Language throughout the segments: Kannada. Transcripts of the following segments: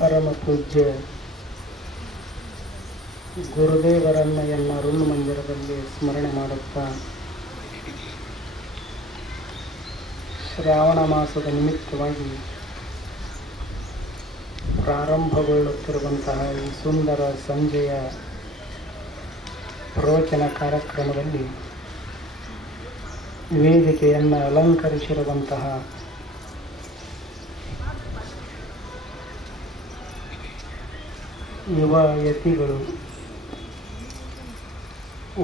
ಪರಮ ಪೂಜ್ಯ ಗುರುದೇವರನ್ನು ಎಲ್ಲ ಋಣ ಮಂದಿರದಲ್ಲಿ ಸ್ಮರಣೆ ಮಾಡುತ್ತಾ ಶ್ರಾವಣ ಮಾಸದ ನಿಮಿತ್ತವಾಗಿ ಪ್ರಾರಂಭಗೊಳ್ಳುತ್ತಿರುವಂತಹ ಈ ಸುಂದರ ಸಂಜೆಯ ಪ್ರವಚನ ಕಾರ್ಯಕ್ರಮದಲ್ಲಿ ವೇದಿಕೆಯನ್ನು ಅಲಂಕರಿಸಿರುವಂತಹ ಯುವ ಯತಿಗಳು,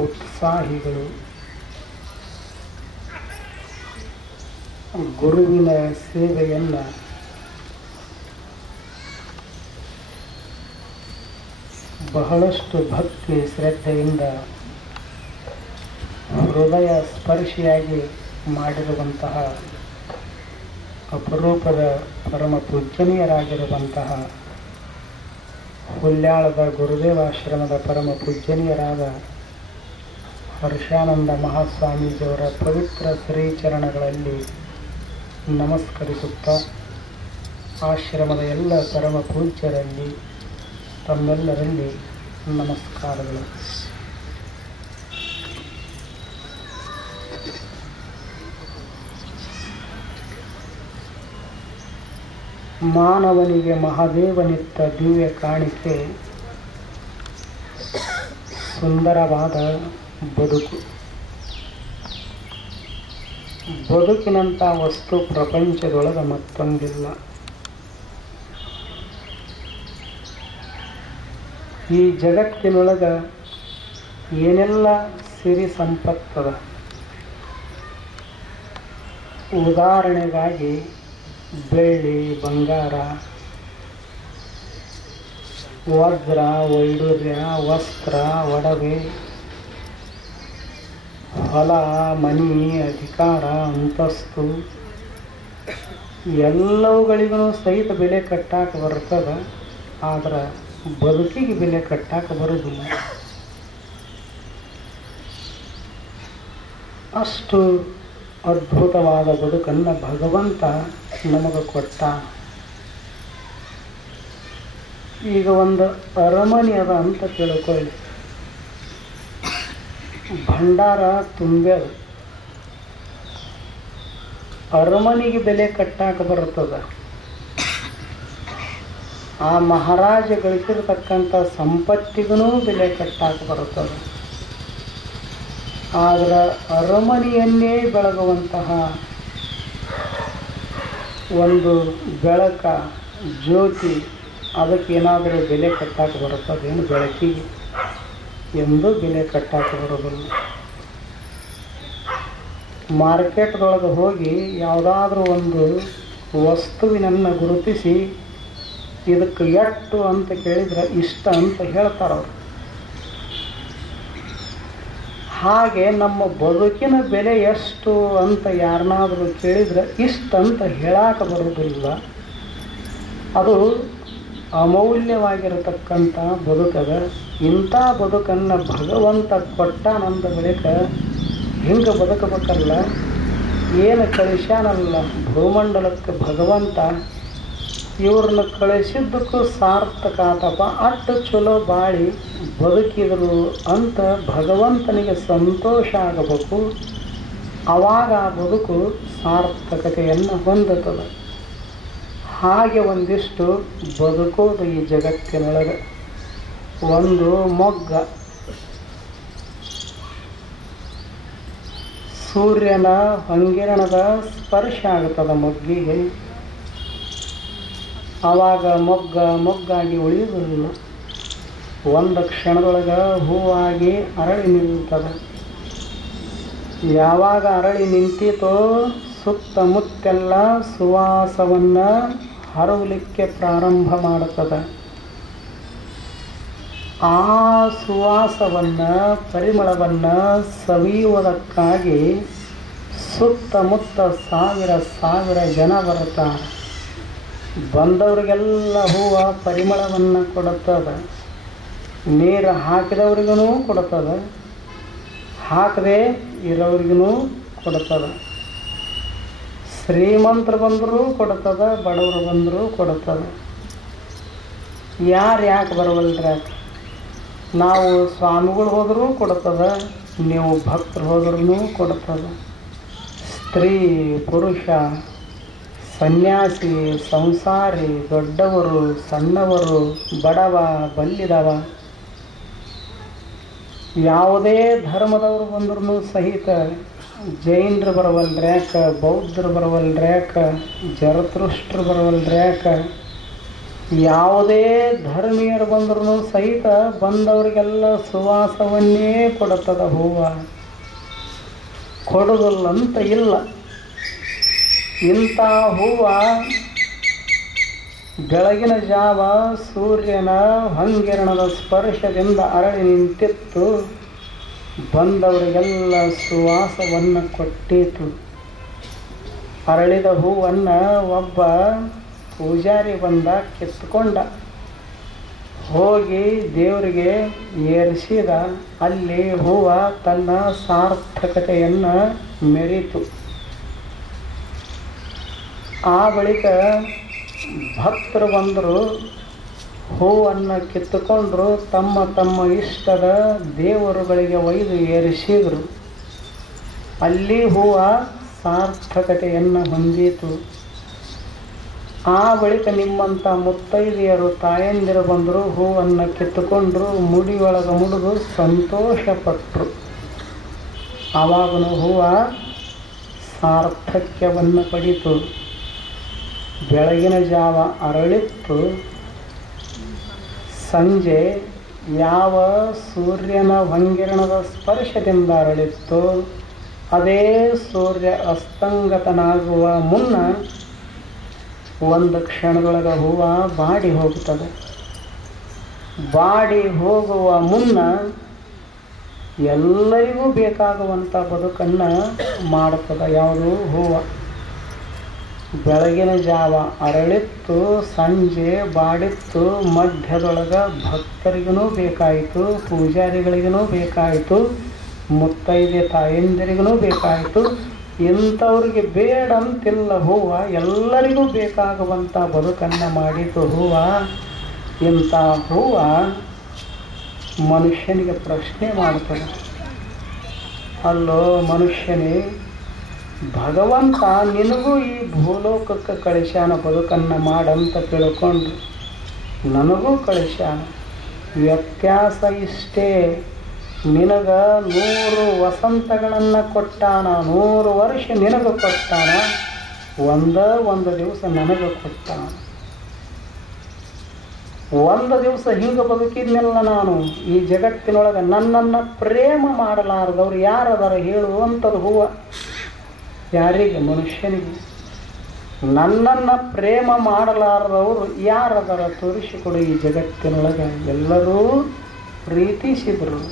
ಉತ್ಸಾಹಿಗಳು, ಗುರುವಿನ ಸೇವೆಯನ್ನು ಬಹಳಷ್ಟು ಭಕ್ತಿ ಶ್ರದ್ಧೆಯಿಂದ ಹೃದಯ ಸ್ಪರ್ಶಿಯಾಗಿ ಮಾಡಿರುವಂತಹ ಅಪರೂಪದ ಪರಮ ಪೂಜ್ಯನೀಯರಾಗಿರುವಂತಹ ಹುಲ್ಯಾಳದ ಗುರುದೇವಾಶ್ರಮದ ಪರಮ ಪೂಜ್ಯನೀಯರಾದ ಹರ್ಷಾನಂದ ಮಹಾಸ್ವಾಮೀಜಿಯವರ ಪವಿತ್ರ ಶ್ರೀಚರಣಗಳಲ್ಲಿ ನಮಸ್ಕರಿಸುತ್ತಾ ಆಶ್ರಮದ ಎಲ್ಲ ಪರಮ ಪೂಜ್ಯರಲ್ಲಿ ತಮ್ಮೆಲ್ಲರಲ್ಲಿ ನಮಸ್ಕಾರಗಳು. ಮಾನವನಿಗೆ ಮಹಾದೇವನಿತ್ತ ದಿವ್ಯ ಕಾಣಿಕೆ ಸುಂದರವಾದ ಬದುಕು. ಬದುಕಿನಂಥ ವಸ್ತು ಪ್ರಪಂಚದೊಳಗೆ ಮತ್ತೊಂದಿಲ್ಲ. ಈ ಜಗತ್ತಿನೊಳಗೆ ಏನೆಲ್ಲ ಸಿರಿ ಸಂಪತ್ತದ, ಉದಾಹರಣೆಗಾಗಿ ಬೆಳ್ಳಿ, ಬಂಗಾರ, ವಜ್ರ, ವೈಡೂರ್ಯ, ವಸ್ತ್ರ, ಒಡವೆ, ಹೊಲ, ಮನಿ, ಅಧಿಕಾರ, ಅಂತಸ್ತು ಎಲ್ಲವುಗಳಿಗೂ ಸಹಿತ ಬೆಲೆ ಕಟ್ಟಾಕ ಬರ್ತದೆ. ಆದ್ರೆ ಬದುಕಿಗೆ ಬೆಲೆ ಕಟ್ಟಾಕ ಬರುವುದಿಲ್ಲ. ಅಷ್ಟು ಅದ್ಭುತವಾದ ಬದುಕನ್ನು ಭಗವಂತ ನಮಗೆ ಕೊಟ್ಟ. ಈಗ ಒಂದು ಅರಮನೆ ಅದ ಅಂತ ತಿಳ್ಕೊಳ್ಳಿ, ಭಂಡಾರ ತುಂಬ್ಯದ, ಅರಮನೆಗೆ ಬೆಲೆ ಕಟ್ಟಾಕ ಬರ್ತದ. ಆ ಮಹಾರಾಜ ಗಳಿಸಿರ್ತಕ್ಕಂಥ ಸಂಪತ್ತಿಗೂ ಬೆಲೆ ಕಟ್ಟಾಕ ಬರ್ತದೆ. ಆದರೆ ಅರಮನೆಯನ್ನೇ ಬೆಳಗುವಂತಹ ಒಂದು ಬೆಳಕ, ಜ್ಯೋತಿ, ಅದಕ್ಕೇನಾದರೂ ಬೆಲೆ ಕಟ್ಟಾಕ ಬರುತ್ತದೇನು? ಬೆಳಕಿಗೆ ಎಂದು ಬೆಲೆ ಕಟ್ಟಾಕ ಬರೋದಿಲ್ಲ. ಮಾರ್ಕೆಟ್ದೊಳಗೆ ಹೋಗಿ ಯಾವುದಾದ್ರೂ ಒಂದು ವಸ್ತುವಿನನ್ನು ಗುರುತಿಸಿ ಇದಕ್ಕೆ ಎಷ್ಟು ಅಂತ ಕೇಳಿದ್ರೆ ಇಷ್ಟ ಅಂತ ಹೇಳ್ತಾರವ್ರು. ಹಾಗೆ ನಮ್ಮ ಬದುಕಿನ ಬೆಲೆ ಎಷ್ಟು ಅಂತ ಯಾರನ್ನಾದರೂ ಕೇಳಿದರೆ ಇಷ್ಟಂತ ಹೇಳಾಕ ಬರೋದಿಲ್ಲ. ಅದು ಅಮೂಲ್ಯವಾಗಿರತಕ್ಕಂಥ ಬದುಕದ. ಇಂಥ ಬದುಕನ್ನು ಭಗವಂತ ಕೊಟ್ಟಾನಂದ ಬಳಿಕ ಹಿಂಗೆ ಬದುಕಬೇಕಲ್ಲ. ಏನು ಕಳಿಸ್ಯಾನಲ್ಲ ಭೂಮಂಡಲಕ್ಕೆ ಭಗವಂತ, ಇವ್ರನ್ನ ಕಳಿಸಿದ್ದಕ್ಕೂ ಸಾರ್ಥಕ ಆತಪ್ಪ, ಅಷ್ಟು ಚಲೋ ಬಾಳಿ ಬದುಕಿದರು ಅಂತ ಭಗವಂತನಿಗೆ ಸಂತೋಷ ಆಗಬೇಕು. ಆವಾಗ ಆ ಬದುಕು ಸಾರ್ಥಕತೆಯನ್ನು ಹೊಂದುತ್ತದೆ. ಹಾಗೆ ಒಂದಿಷ್ಟು ಬದುಕೋದು ಈ ಜಗತ್ತಿನೊಳಗೆ. ಒಂದು ಮೊಗ್ಗ, ಸೂರ್ಯನ ಹೊಂಗಿರಣದ ಸ್ಪರ್ಶ ಆಗುತ್ತದೆ ಮೊಗ್ಗಿಗೆ. ಆವಾಗ ಮೊಗ್ಗಾಗಿ ಉಳಿಯುವುದಿಲ್ಲ. ಒಂದು ಕ್ಷಣದೊಳಗೆ ಹೂವಾಗಿ ಅರಳಿ ನಿಲ್ತದೆ. ಯಾವಾಗ ಅರಳಿ ನಿಂತಿತೋ ಸುತ್ತಮುತ್ತೆಲ್ಲ ಸುವಾಸವನ್ನು ಹರವಲಿಕ್ಕೆ ಪ್ರಾರಂಭ ಮಾಡುತ್ತದೆ. ಆ ಸುವಾಸವನ್ನು, ಪರಿಮಳವನ್ನು ಸವಿಯುವುದಕ್ಕಾಗಿ ಸುತ್ತಮುತ್ತ ಸಾವಿರ ಜನ ಬರುತ್ತಾರೆ. ಬಂದವರಿಗೆಲ್ಲ ಹೂವು ಪರಿಮಳವನ್ನು ಕೊಡುತ್ತದೆ. ನೀರು ಹಾಕಿದವ್ರಿಗೂ ಕೊಡುತ್ತದೆ, ಹಾಕದೆ ಇರೋರಿಗೂ ಕೊಡುತ್ತದೆ. ಶ್ರೀಮಂತರು ಬಂದರೂ ಕೊಡುತ್ತದೆ, ಬಡವರು ಬಂದರೂ ಕೊಡುತ್ತದೆ. ಯಾಕೆ ಬರವಲ್ರಿ? ನಾವು ಸ್ವಾಮಿಗಳು ಹೋದರೂ ಕೊಡ್ತದ, ನೀವು ಭಕ್ತರು ಹೋದ್ರೂ ಕೊಡ್ತದ. ಸ್ತ್ರೀ ಪುರುಷ, ಸನ್ಯಾಸಿ ಸಂಸಾರಿ, ದೊಡ್ಡವರು ಸಣ್ಣವರು, ಬಡವ ಬಲ್ಲಿದವ, ಯಾವುದೇ ಧರ್ಮದವರು ಬಂದ್ರೂ ಸಹಿತ ಜೈನರು ಬರವಲ್ರ್ಯಾಕ, ಬೌದ್ಧರು ಬರವಲ್ರ್ಯಾಕ, ಜರತೃಷ್ಟ್ರು ಬರವಲ್ರ್ಯಾಕ, ಯಾವುದೇ ಧರ್ಮೀಯರು ಬಂದ್ರೂ ಸಹಿತ ಬಂದವರಿಗೆಲ್ಲ ಸುವಾಸವನ್ನೇ ಕೊಡುತ್ತದ ಹೂವು. ಕೊಡುವುದಿಲ್ಲಂತ ಇಲ್ಲ. ಇಂಥ ಹೂವು ಬೆಳಗಿನ ಜಾವ ಸೂರ್ಯನ ಹೊಂಗಿರಣದ ಸ್ಪರ್ಶದಿಂದ ಅರಳಿ ನಿಂತಿತ್ತು. ಬಂದವರಿಗೆಲ್ಲ ಸುವಾಸವನ್ನು ಕೊಟ್ಟಿತು. ಅರಳಿದ ಹೂವನ್ನು ಒಬ್ಬ ಪೂಜಾರಿ ಬಂದ, ಕಿತ್ತುಕೊಂಡ, ಹೋಗಿ ದೇವರಿಗೆ ಏರಿಸಿದ. ಅಲ್ಲಿ ಹೂವು ತನ್ನ ಸಾರ್ಥಕತೆಯನ್ನು ಮೆರೀತು. ಆ ಬಳಿಕ ಭಕ್ತರು ಬಂದರು, ಹೂವನ್ನು ಕಿತ್ತುಕೊಂಡ್ರು, ತಮ್ಮ ತಮ್ಮ ಇಷ್ಟದ ದೇವರುಗಳಿಗೆ ಒಯ್ದು ಏರಿಸಿದರು. ಅಲ್ಲಿ ಹೂವು ಸಾರ್ಥಕತೆಯನ್ನು ಹೊಂದಿತು. ಆ ಬಳಿಕ ನಿಮ್ಮಂಥ ಮುತ್ತೈದೆಯರು ತಾಯಂದಿರು ಬಂದರು, ಹೂವನ್ನು ಕಿತ್ತುಕೊಂಡ್ರು, ಮುಡಿಯೊಳಗೆ ಮುಡಿದು ಸಂತೋಷಪಟ್ಟರು. ಆವಾಗಲೂ ಹೂವು ಸಾರ್ಥಕ್ಯವನ್ನು ಪಡೀತು. ಬೆಳಗಿನ ಜಾವ ಅರಳಿತ್ತು. ಸಂಜೆ ಯಾವ ಸೂರ್ಯನ ಹೊಂಗಿರಣದ ಸ್ಪರ್ಶದಿಂದ ಅರಳಿತ್ತು, ಅದೇ ಸೂರ್ಯ ಅಸ್ತಂಗತನಾಗುವ ಮುನ್ನ ಒಂದು ಕ್ಷಣದೊಳಗೆ ಹೂವು ಬಾಡಿ ಹೋಗುತ್ತದೆ. ಬಾಡಿ ಹೋಗುವ ಮುನ್ನ ಎಲ್ಲರಿಗೂ ಬೇಕಾಗುವಂಥ ಬದುಕನ್ನು ಮಾಡುತ್ತದೆ. ಯಾವುದು? ಹೂವು. ಬೆಳಗಿನ ಜಾವ ಅರಳಿತ್ತು, ಸಂಜೆ ಬಾಡಿತ್ತು, ಮಧ್ಯದೊಳಗೆ ಭಕ್ತರಿಗೂ ಬೇಕಾಯಿತು, ಪೂಜಾರಿಗಳಿಗೂ ಬೇಕಾಯಿತು, ಮುತ್ತೈದೆ ತಾಯಂದಿರಿಗೂ ಬೇಕಾಯಿತು. ಇಂಥವ್ರಿಗೆ ಬೇಡಂತಿಲ್ಲ ಹೂವು, ಎಲ್ಲರಿಗೂ ಬೇಕಾಗುವಂಥ ಬದುಕನ್ನು ಮಾಡಿತು ಹೂವು. ಇಂಥ ಹೂವು ಮನುಷ್ಯನಿಗೆ ಪ್ರಶ್ನೆ ಮಾಡ್ತದೆ. ಅಲ್ಲೋ ಮನುಷ್ಯನೇ, ಭಗವಂತ ನಿನಗೂ ಈ ಭೂಲೋಕಕ್ಕೆ ಕಳಿಸ್ಯಾನ ಬದುಕನ್ನು ಮಾಡಂತ ತಿಳ್ಕೊಂಡು, ನನಗೂ ಕಳಿಸ್ಯಾನ. ವ್ಯತ್ಯಾಸ ಇಷ್ಟೇ, ನಿನಗ 100 ವಸಂತಗಳನ್ನು ಕೊಟ್ಟಾನ, 100 ವರ್ಷ ನಿನಗೆ ಕೊಟ್ಟಾನ, ಒಂದು ದಿವಸ ನನಗೆ ಕೊಟ್ಟಾನ. ಒಂದು ದಿವಸ ಹಿಂಗೆ ಬದುಕಿದ್ನೆಲ್ಲ ನಾನು ಈ ಜಗತ್ತಿನೊಳಗೆ. ನನ್ನನ್ನು ಪ್ರೇಮ ಮಾಡಲಾರದವ್ರು ಯಾರದಾರ ಹೇಳುವಂಥದ್ದು ಹೂವು. ಯಾರಿಗೆ? ಮನುಷ್ಯನಿಗೆ. ನನ್ನನ್ನು ಪ್ರೇಮ ಮಾಡಲಾರದವರು ಯಾರದಾರ ತೋರಿಸಿಕೊಡು ಈ ಜಗತ್ತಿನೊಳಗೆ. ಎಲ್ಲರೂ ಪ್ರೀತಿಸಿದರು,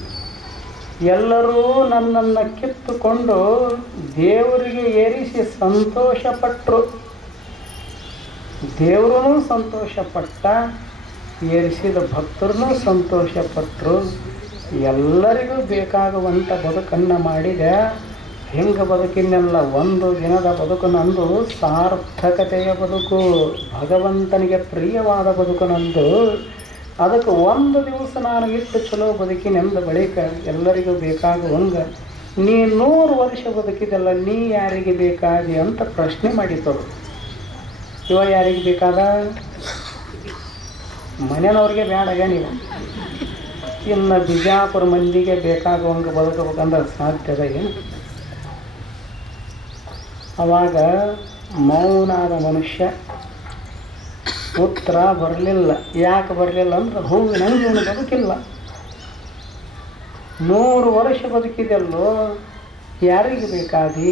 ಎಲ್ಲರೂ ನನ್ನನ್ನು ಕಿತ್ತುಕೊಂಡು ದೇವರಿಗೆ ಏರಿಸಿ ಸಂತೋಷಪಟ್ಟರು. ದೇವರೂ ಸಂತೋಷಪಟ್ಟ, ಏರಿಸಿದ ಭಕ್ತರೂ ಸಂತೋಷಪಟ್ಟರು. ಎಲ್ಲರಿಗೂ ಬೇಕಾಗುವಂಥ ಬದುಕನ್ನು ಮಾಡಿದ. ಹೆಂಗೆ ಬದುಕಿನೆಲ್ಲ ಒಂದು ದಿನದ ಬದುಕು ನಂದು ಸಾರ್ಥಕತೆಯ ಬದುಕು, ಭಗವಂತನಿಗೆ ಪ್ರಿಯವಾದ ಬದುಕು ನಂದು. ಅದಕ್ಕೆ ಒಂದು ದಿವಸ ನಾನು ಇಟ್ಟು ಚಲೋ ಬದುಕಿನೆಂದ ಬಳಿಕ ಎಲ್ಲರಿಗೂ ಬೇಕಾಗುವಂಗ ನೀ 100 ವರ್ಷ ಬದುಕಿದಲ್ಲ, ನೀ ಯಾರಿಗೆ ಬೇಕಾದಿ ಅಂತ ಪ್ರಶ್ನೆ ಮಾಡಿತರು. ಇವ ಯಾರಿಗೆ ಬೇಕಾದ? ಮನೆಯವ್ರಿಗೆ ಬೇಡಗ ನೀವು. ಇನ್ನು ಬಿಜಾಪುರ ಮಂದಿಗೆ ಬೇಕಾಗುವಂಗೆ ಬದುಕಬೇಕಂದ್ರೆ ಸಾಧ್ಯದ ಏನು? ಅವಾಗ ಮೌನಾದ ಮನುಷ್ಯ. ಉತ್ತರ ಬರಲಿಲ್ಲ. ಯಾಕೆ ಬರಲಿಲ್ಲ ಅಂದ್ರೆ ಹೂವಿನಂಗೆ ಇವನು ಬದುಕಿಲ್ಲ. 100 ವರ್ಷ ಬದುಕಿದೆಲ್ಲೋ, ಯಾರಿಗೆ ಬೇಕಾದಿ?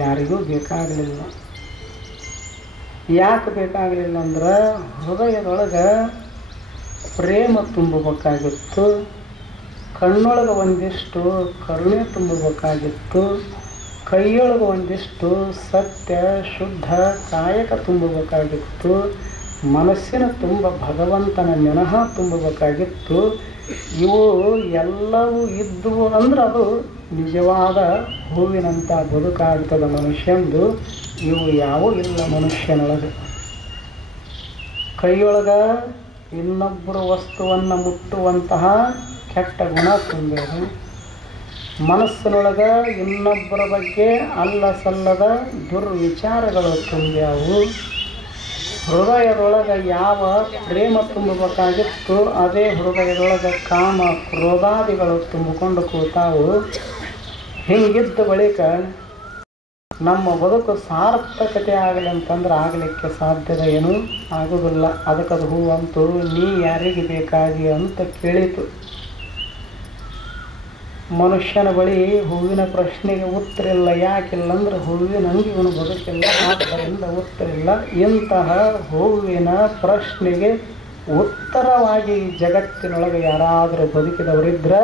ಯಾರಿಗೂ ಬೇಕಾಗಲಿಲ್ಲ. ಯಾಕೆ ಬೇಕಾಗಲಿಲ್ಲ ಅಂದ್ರೆ ಹೃದಯದೊಳಗೆ ಪ್ರೇಮ ತುಂಬಬೇಕಾಗಿತ್ತು, ಕಣ್ಣೊಳಗೆ ಒಂದಿಷ್ಟು ಕರುಣೆ ತುಂಬಬೇಕಾಗಿತ್ತು, ಕೈಯೊಳಗೆ ಒಂದಿಷ್ಟು ಸತ್ಯ ಶುದ್ಧ ಕಾಯಕ ತುಂಬಬೇಕಾಗಿತ್ತು, ಮನಸ್ಸಿನ ತುಂಬ ಭಗವಂತನ ನೆನಹ ತುಂಬಬೇಕಾಗಿತ್ತು. ಇವು ಎಲ್ಲವೂ ಇದ್ದವು ಅಂದ್ರೆ ಅದು ನಿಜವಾದ ಹೂವಿನಂಥ ಬದುಕಾಗ್ತದೆ ಮನುಷ್ಯಂದು. ಇವು ಯಾವೂ ಇಲ್ಲ ಮನುಷ್ಯನೊಳಗೆ. ಕೈಯೊಳಗೆ ಇನ್ನೊಬ್ಬರ ವಸ್ತುವನ್ನು ಮುಟ್ಟುವಂತಹ ಕೆಟ್ಟ ಗುಣ ತುಂಬ್ಯಾದ. ಮನಸ್ಸಿನೊಳಗೆ ಇನ್ನೊಬ್ಬರ ಬಗ್ಗೆ ಅಲ್ಲ ಸಲ್ಲದ ದುರ್ವಿಚಾರಗಳು ತುಂಬ್ಯಾವು. ಹೃದಯದೊಳಗೆ ಯಾವ ಪ್ರೇಮ ತುಂಬಬೇಕಾಗಿತ್ತು ಅದೇ ಹೃದಯದೊಳಗೆ ಕಾಮ ಕ್ರೋಧಾದಿಗಳು ತುಂಬಿಕೊಂಡು ಕೂತಾವು. ಹಿಂಗಿದ್ದ ಬಳಿಕ ನಮ್ಮ ಬದುಕು ಸಾರ್ಥಕತೆ ಆಗಲಿ ಅಂತಂದ್ರೆ ಆಗಲಿಕ್ಕೆ ಸಾಧ್ಯದ ಏನು? ಆಗೋದಿಲ್ಲ. ಅದಕ್ಕದು ಹೂವಂತೂ ನೀ ಯಾರಿಗೆ ಬೇಕಾಗಿ ಅಂತ ಕೇಳಿತು. ಮನುಷ್ಯನ ಬಳಿ ಹೂವಿನ ಪ್ರಶ್ನೆಗೆ ಉತ್ತರ ಇಲ್ಲ. ಯಾಕಿಲ್ಲ ಅಂದ್ರೆ ಹೂವಿನ ಇವನು ಬದುಕಿಲ್ಲ, ಆದ್ದರಿಂದ ಉತ್ತರ ಇಲ್ಲ. ಇಂತಹ ಹೂವಿನ ಪ್ರಶ್ನೆಗೆ ಉತ್ತರವಾಗಿ ಜಗತ್ತಿನೊಳಗೆ ಯಾರಾದರೂ ಬದುಕಿದವರಿದ್ರೆ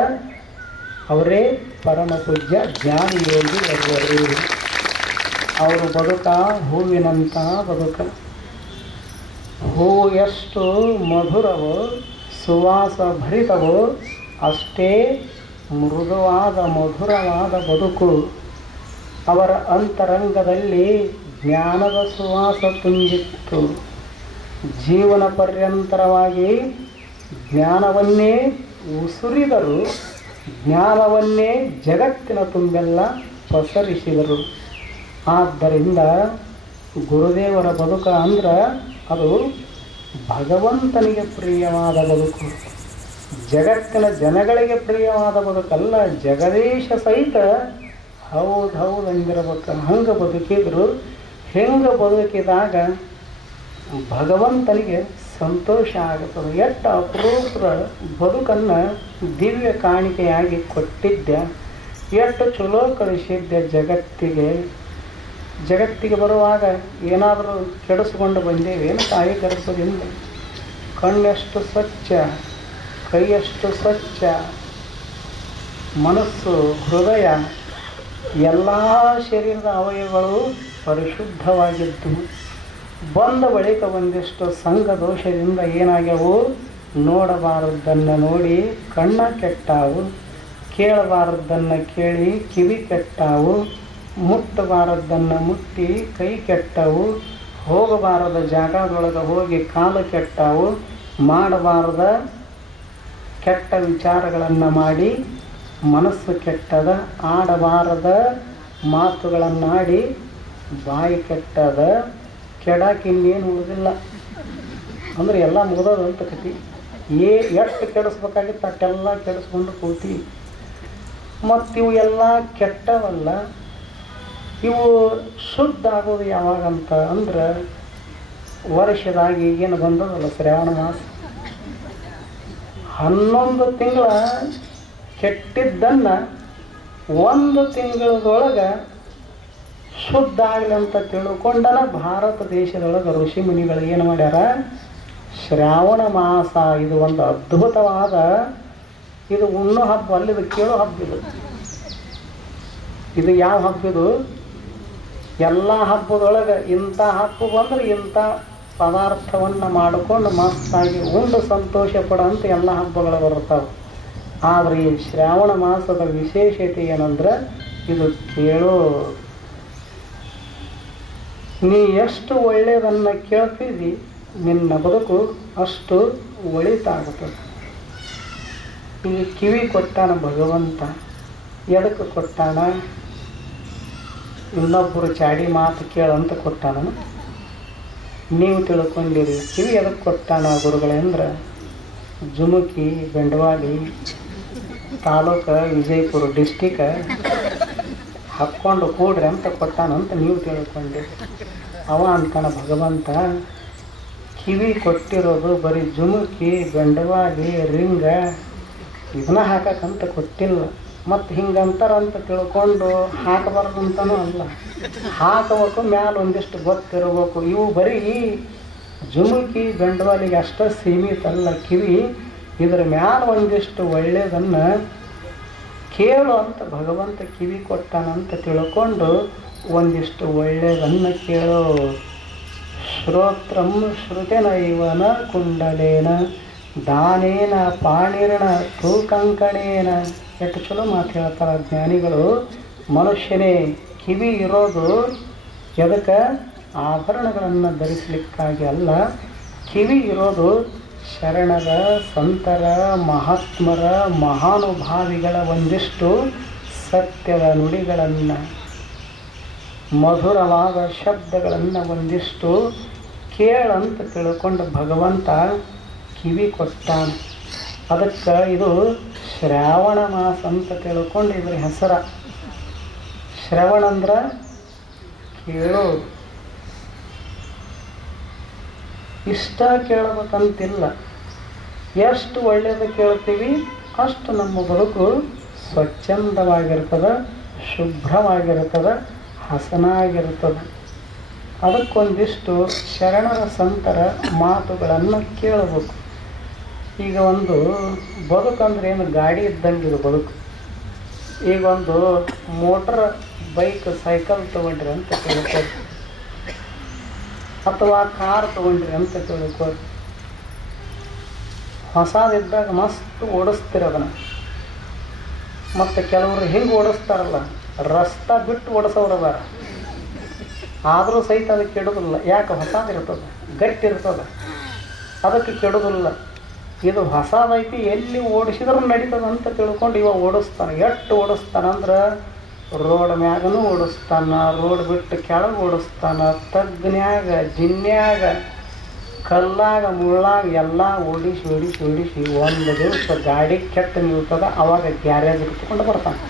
ಅವರೇ ಪರಮ ಪೂಜ್ಯ ಜ್ಞಾನಿ ಯೋಗಿ ವರ್ಗರು. ಅವರು ಬದುಕ ಹೂವಿನಂತಹ ಬದುಕ. ಹೂವು ಎಷ್ಟು ಮಧುರವೋ ಸುವಾಸ ಭರಿತವೋ ಅಷ್ಟೇ ಮೃದುವಾದ ಮಧುರವಾದ ಬದುಕು. ಅವರ ಅಂತರಂಗದಲ್ಲಿ ಜ್ಞಾನದ ಸುವಾಸ ತುಂಬಿತ್ತು. ಜೀವನ ಪರ್ಯಂತರವಾಗಿ ಜ್ಞಾನವನ್ನೇ ಉಸುರಿದರು, ಜ್ಞಾನವನ್ನೇ ಜಗತ್ತಿನ ತುಂಬೆಲ್ಲ ಪಸರಿಸಿದರು. ಆದ್ದರಿಂದ ಗುರುದೇವರ ಬದುಕ ಅಂದ್ರೆ ಅದು ಭಗವಂತನಿಗೆ ಪ್ರಿಯವಾದ ಬದುಕು, ಜಗತ್ತಿನ ಜನಗಳಿಗೆ ಪ್ರಿಯವಾದ ಬದುಕಲ್ಲ. ಜಗದೀಶ ಸಹಿತ ಹೌದು ಅಂದಿರಬೇಕು. ಹಂಗೆ ಬದುಕಿದ್ರು. ಹೆಂಗೆ ಬದುಕಿದಾಗ ಭಗವಂತನಿಗೆ ಸಂತೋಷ ಆಗುತ್ತದೆ. ಎಷ್ಟು ಅಪರೂಪದ ಬದುಕನ್ನು ದಿವ್ಯ ಕಾಣಿಕೆಯಾಗಿ ಕೊಟ್ಟಿದ್ದ, ಎಷ್ಟು ಚಲೋ ಕಳಿಸಿದ್ದೆ ಜಗತ್ತಿಗೆ ಬರುವಾಗ ಏನಾದರೂ ಕೆಡಿಸ್ಕೊಂಡು ಬಂದೇವೇನು ತಾಯಿ ಗರ್ಭದಿಂದ? ಕಣ್ಣೆಷ್ಟು ಸ್ವಚ್ಛ, ಕೈಯಷ್ಟು ಸ್ವಚ್ಛ, ಮನಸ್ಸು ಹೃದಯ ಎಲ್ಲ ಶರೀರದ ಅವಯವಗಳು ಪರಿಶುದ್ಧವಾಗಿದ್ದು ಬಂದ ಬಳಿಕ ಒಂದಿಷ್ಟು ಸಂಘ ದೋಷದಿಂದ ಏನಾಗ್ಯವು? ನೋಡಬಾರದ್ದನ್ನು ನೋಡಿ ಕಣ್ಣ ಕೆಟ್ಟಾವು, ಕೇಳಬಾರದ್ದನ್ನು ಕೇಳಿ ಕಿವಿ ಕೆಟ್ಟಾವು, ಮುಟ್ಟಬಾರದ್ದನ್ನು ಮುಟ್ಟಿ ಕೈ ಕೆಟ್ಟವು, ಹೋಗಬಾರದ ಜಾಗದೊಳಗೆ ಹೋಗಿ ಕಾಲು ಕೆಟ್ಟಾವು, ಮಾಡಬಾರದ ಕೆಟ್ಟ ವಿಚಾರಗಳನ್ನು ಮಾಡಿ ಮನಸ್ಸು ಕೆಟ್ಟದ, ಆಡಬಾರದ ಮಾತುಗಳನ್ನಾಡಿ ಬಾಯಿ ಕೆಟ್ಟದ. ಕೆಡಕಿನ್ನೇನು ಉಳಿದಿಲ್ಲ ಅಂದ್ರೆ ಎಲ್ಲ ಮುಗಿದೋದು ಅಂತ ಕತಿ. ಎಷ್ಟು ಕೆಡಿಸ್ಬೇಕಾಗಿತ್ತು ಅಷ್ಟೆಲ್ಲ ಕೆಡಿಸ್ಕೊಂಡು ಕೂತಿ. ಮತ್ತು ಇವು ಎಲ್ಲ ಕೆಟ್ಟವಲ್ಲ. ಇವು ಶುದ್ಧ ಆಗೋದು ಯಾವಾಗಂತ ಅಂದ್ರೆ ವರ್ಷದಾಗಿ ಏನು ಬಂದದಲ್ಲ ಶ್ರಾವಣ ಮಾಸ. 11 ತಿಂಗಳ ಕೆಟ್ಟಿದ್ದನ್ನು 1 ತಿಂಗಳದೊಳಗೆ ಶುದ್ಧ ಆಗಲಿ ಅಂತ ತಿಳ್ಕೊಂಡನ ಭಾರತ ದೇಶದೊಳಗೆ ಋಷಿ ಮುನಿಗಳು ಏನು ಮಾಡ್ಯಾರ? ಶ್ರಾವಣ ಮಾಸ ಇದು ಒಂದು ಅದ್ಭುತವಾದ, ಇದು ಉಣ್ಣೋ ಹಬ್ಬ ಅಲ್ಲ, ಇದು ಕೇಳೋ ಹಬ್ಬ. ಇದು ಯಾವ ಹಬ್ಬ? ಇದು ಎಲ್ಲ ಹಬ್ಬದೊಳಗೆ ಇಂಥ ಹಬ್ಬ ಬಂದ್ರೆ ಇಂಥ ಪದಾರ್ಥವನ್ನು ಮಾಡಿಕೊಂಡು ಮಸ್ತಾಗಿ ಉಂಡು ಸಂತೋಷ ಪಡೋಂಥ ಎಲ್ಲ ಹಬ್ಬಗಳು ಬರ್ತಾವೆ. ಆದರೆ ಈ ಶ್ರಾವಣ ಮಾಸದ ವಿಶೇಷತೆ ಏನಂದ್ರೆ ಇದು ಕೇಳೋ. ನೀ ಎಷ್ಟು ಒಳ್ಳೆಯದನ್ನು ಕೇಳ್ತೀವಿ ನಿನ್ನ ಬದುಕು ಅಷ್ಟು ಒಳಿತಾಗುತ್ತದೆ. ಈ ಕಿವಿ ಕೊಟ್ಟಾನ ಭಗವಂತ. ಎದಕ್ಕೆ ಕೊಟ್ಟಾನ? ಇನ್ನೊಬ್ಬರು ಚಾಡಿ ಮಾತು ಕೇಳಂತ ಕೊಟ್ಟಾನ. ನೀವು ತಿಳ್ಕೊಂಡಿರಿ. ಕಿವಿ ಎದಕ್ಕೆ ಕೊಟ್ಟಾನ ಗುರುಗಳೇ ಅಂದ್ರೆ ಜುಮುಕಿ ಬೆಂಡವಾಡಿ ತಾಲೂಕು ವಿಜಯಪುರ ಡಿಸ್ಟಿಕ್ ಹಾಕ್ಕೊಂಡು ಕೂಡ್ರಿ ಅಂತ ಕೊಟ್ಟಾನಂತ ನೀವು ತಿಳ್ಕೊಂಡಿರಿ. ಅವ ಅಂತಾನ ಭಗವಂತ ಕಿವಿ ಕೊಟ್ಟಿರೋದು ಬರೀ ಜುಮುಕಿ ಬೆಂಡವಾಡಿ ರಿಂಗ ಇದನ್ನ ಹಾಕಕ್ಕಂತ ಕೊಟ್ಟಿಲ್ಲ. ಮತ್ತು ಹಿಂಗಂತಾರಂತ ತಿಳ್ಕೊಂಡು ಹಾಕಬಾರ್ದು ಅಂತನೂ ಅಲ್ಲ, ಹಾಕಬೇಕು. ಮ್ಯಾಲ ಒಂದಿಷ್ಟು ಗೊತ್ತಿರಬೇಕು. ಇವು ಬರೀ ಜುಮುಕಿ ಬೆಂಡವಾಲಿಗೆ ಅಷ್ಟೇ ಸೀಮಿತ ಅಲ್ಲ ಕಿವಿ. ಇದರ ಮ್ಯಾಲ ಒಂದಿಷ್ಟು ಒಳ್ಳೆಯದನ್ನು ಕೇಳು ಅಂತ ಭಗವಂತ ಕಿವಿ ಕೊಟ್ಟಾನಂತ ತಿಳ್ಕೊಂಡು ಒಂದಿಷ್ಟು ಒಳ್ಳೆಯದನ್ನು ಕೇಳೋ. ಶ್ರೋತ್ರಂ ಶ್ರುತಿನೈವನ ಕುಂಡಲೇನ ದಾನೇನ ಪಾಣಿರ್ಣ ತೂಕಂಕಣೇನ. ಎಷ್ಟು ಚಲೋ ಮಾತು ಹೇಳ್ತಾರೆ ಜ್ಞಾನಿಗಳು. ಮನುಷ್ಯನೇ ಕಿವಿ ಇರೋದು ಎದಕ್ಕೆ? ಆಭರಣಗಳನ್ನು ಧರಿಸಲಿಕ್ಕಾಗಿ ಅಲ್ಲ, ಕಿವಿ ಇರೋದು ಶರಣರ, ಸಂತರ, ಮಹಾತ್ಮರ, ಮಹಾನುಭಾವಿಗಳ ಒಂದಿಷ್ಟು ಸತ್ಯದ ನುಡಿಗಳನ್ನು, ಮಧುರವಾದ ಶಬ್ದಗಳನ್ನು ಒಂದಿಷ್ಟು ಕೇಳಂತ ತಿಳ್ಕೊಂಡು ಭಗವಂತ ಕಿವಿ ಕೊಟ್ಟಾನ. ಅದಕ್ಕೆ ಇದು ಶ್ರಾವಣ ಮಾಸ ಅಂತ ತಿಳ್ಕೊಂಡು ಇದ್ರ ಹೆಸರ. ಶ್ರವಣ ಅಂದ್ರೆ ಕೇಳೋದು. ಇಷ್ಟ ಕೇಳಬೇಕಂತಿಲ್ಲ, ಎಷ್ಟು ಒಳ್ಳೆಯದು ಕೇಳ್ತೀವಿ ಅಷ್ಟು ನಮ್ಮ ಬದುಕು ಸ್ವಚ್ಛಂದವಾಗಿರ್ತದೆ, ಶುಭ್ರವಾಗಿರ್ತದೆ, ಹಸನಾಗಿರ್ತದೆ. ಅದಕ್ಕೊಂದಿಷ್ಟು ಶರಣರ ಸಂತರ ಮಾತುಗಳನ್ನು ಕೇಳಬೇಕು. ಈಗ ಒಂದು ಬದುಕಂದ್ರೆ ಏನು, ಗಾಡಿ ಇದ್ದಂಗೆ ಇದು ಬದುಕು. ಈಗ ಒಂದು ಮೋಟ್ರ್ ಬೈಕ್ ಸೈಕಲ್ ತೊಗೊಂಡ್ರಿ ಅಂತ ತಿಳ್ಕೊರಿ, ಅಥವಾ ಕಾರ್ ತೊಗೊಂಡ್ರಿ ಅಂತ ತಿಳ್ಕೊರಿ. ಹೊಸದಿದ್ದಾಗ ಮಸ್ತ್ ಓಡಿಸ್ತೀರ ಅದನ್ನು. ಮತ್ತು ಕೆಲವರು ಹಿಂಗೆ ಓಡಿಸ್ತಾರಲ್ಲ, ರಸ್ತೆ ಬಿಟ್ಟು ಓಡಿಸೋರು ಅದಾರ, ಆದರೂ ಸಹಿತ ಅದಕ್ಕೆ ಕೆಡೋದಿಲ್ಲ. ಯಾಕೆ? ಹೊಸದಿರ್ತದೆ, ಗಟ್ಟಿ ಇರ್ತದೆ, ಅದಕ್ಕೆ ಕೆಡೋದಿಲ್ಲ. ಇದು ಹೊಸದೈತಿ, ಎಲ್ಲಿ ಓಡಿಸಿದ್ರೂ ನಡೀತದೆ ಅಂತ ತಿಳ್ಕೊಂಡು ಇವ ಓಡಿಸ್ತಾನೆ. ಎಷ್ಟು ಓಡಿಸ್ತಾನಂದ್ರೆ ರೋಡ್ ಮ್ಯಾಗನೂ ಓಡಿಸ್ತಾನ, ರೋಡ್ ಬಿಟ್ಟು ಕೆಳಗೆ ಓಡಿಸ್ತಾನ, ತಗ್ನ್ಯಾಗ, ಜಿನ್ಯಾಗ, ಕಲ್ಲಾಗ, ಮುಳ್ಳಾಗ ಎಲ್ಲ ಓಡಿಸಿ ಓಡಿಸಿ ಓಡಿಸಿ ಒಂದು ದಿವಸ ಗಾಡಿ ಕೆಟ್ಟ ನಿಲ್ತದ. ಅವಾಗ ಗ್ಯಾರೇಜ್ ಇಟ್ಕೊಂಡು ಬರ್ತಾನೆ.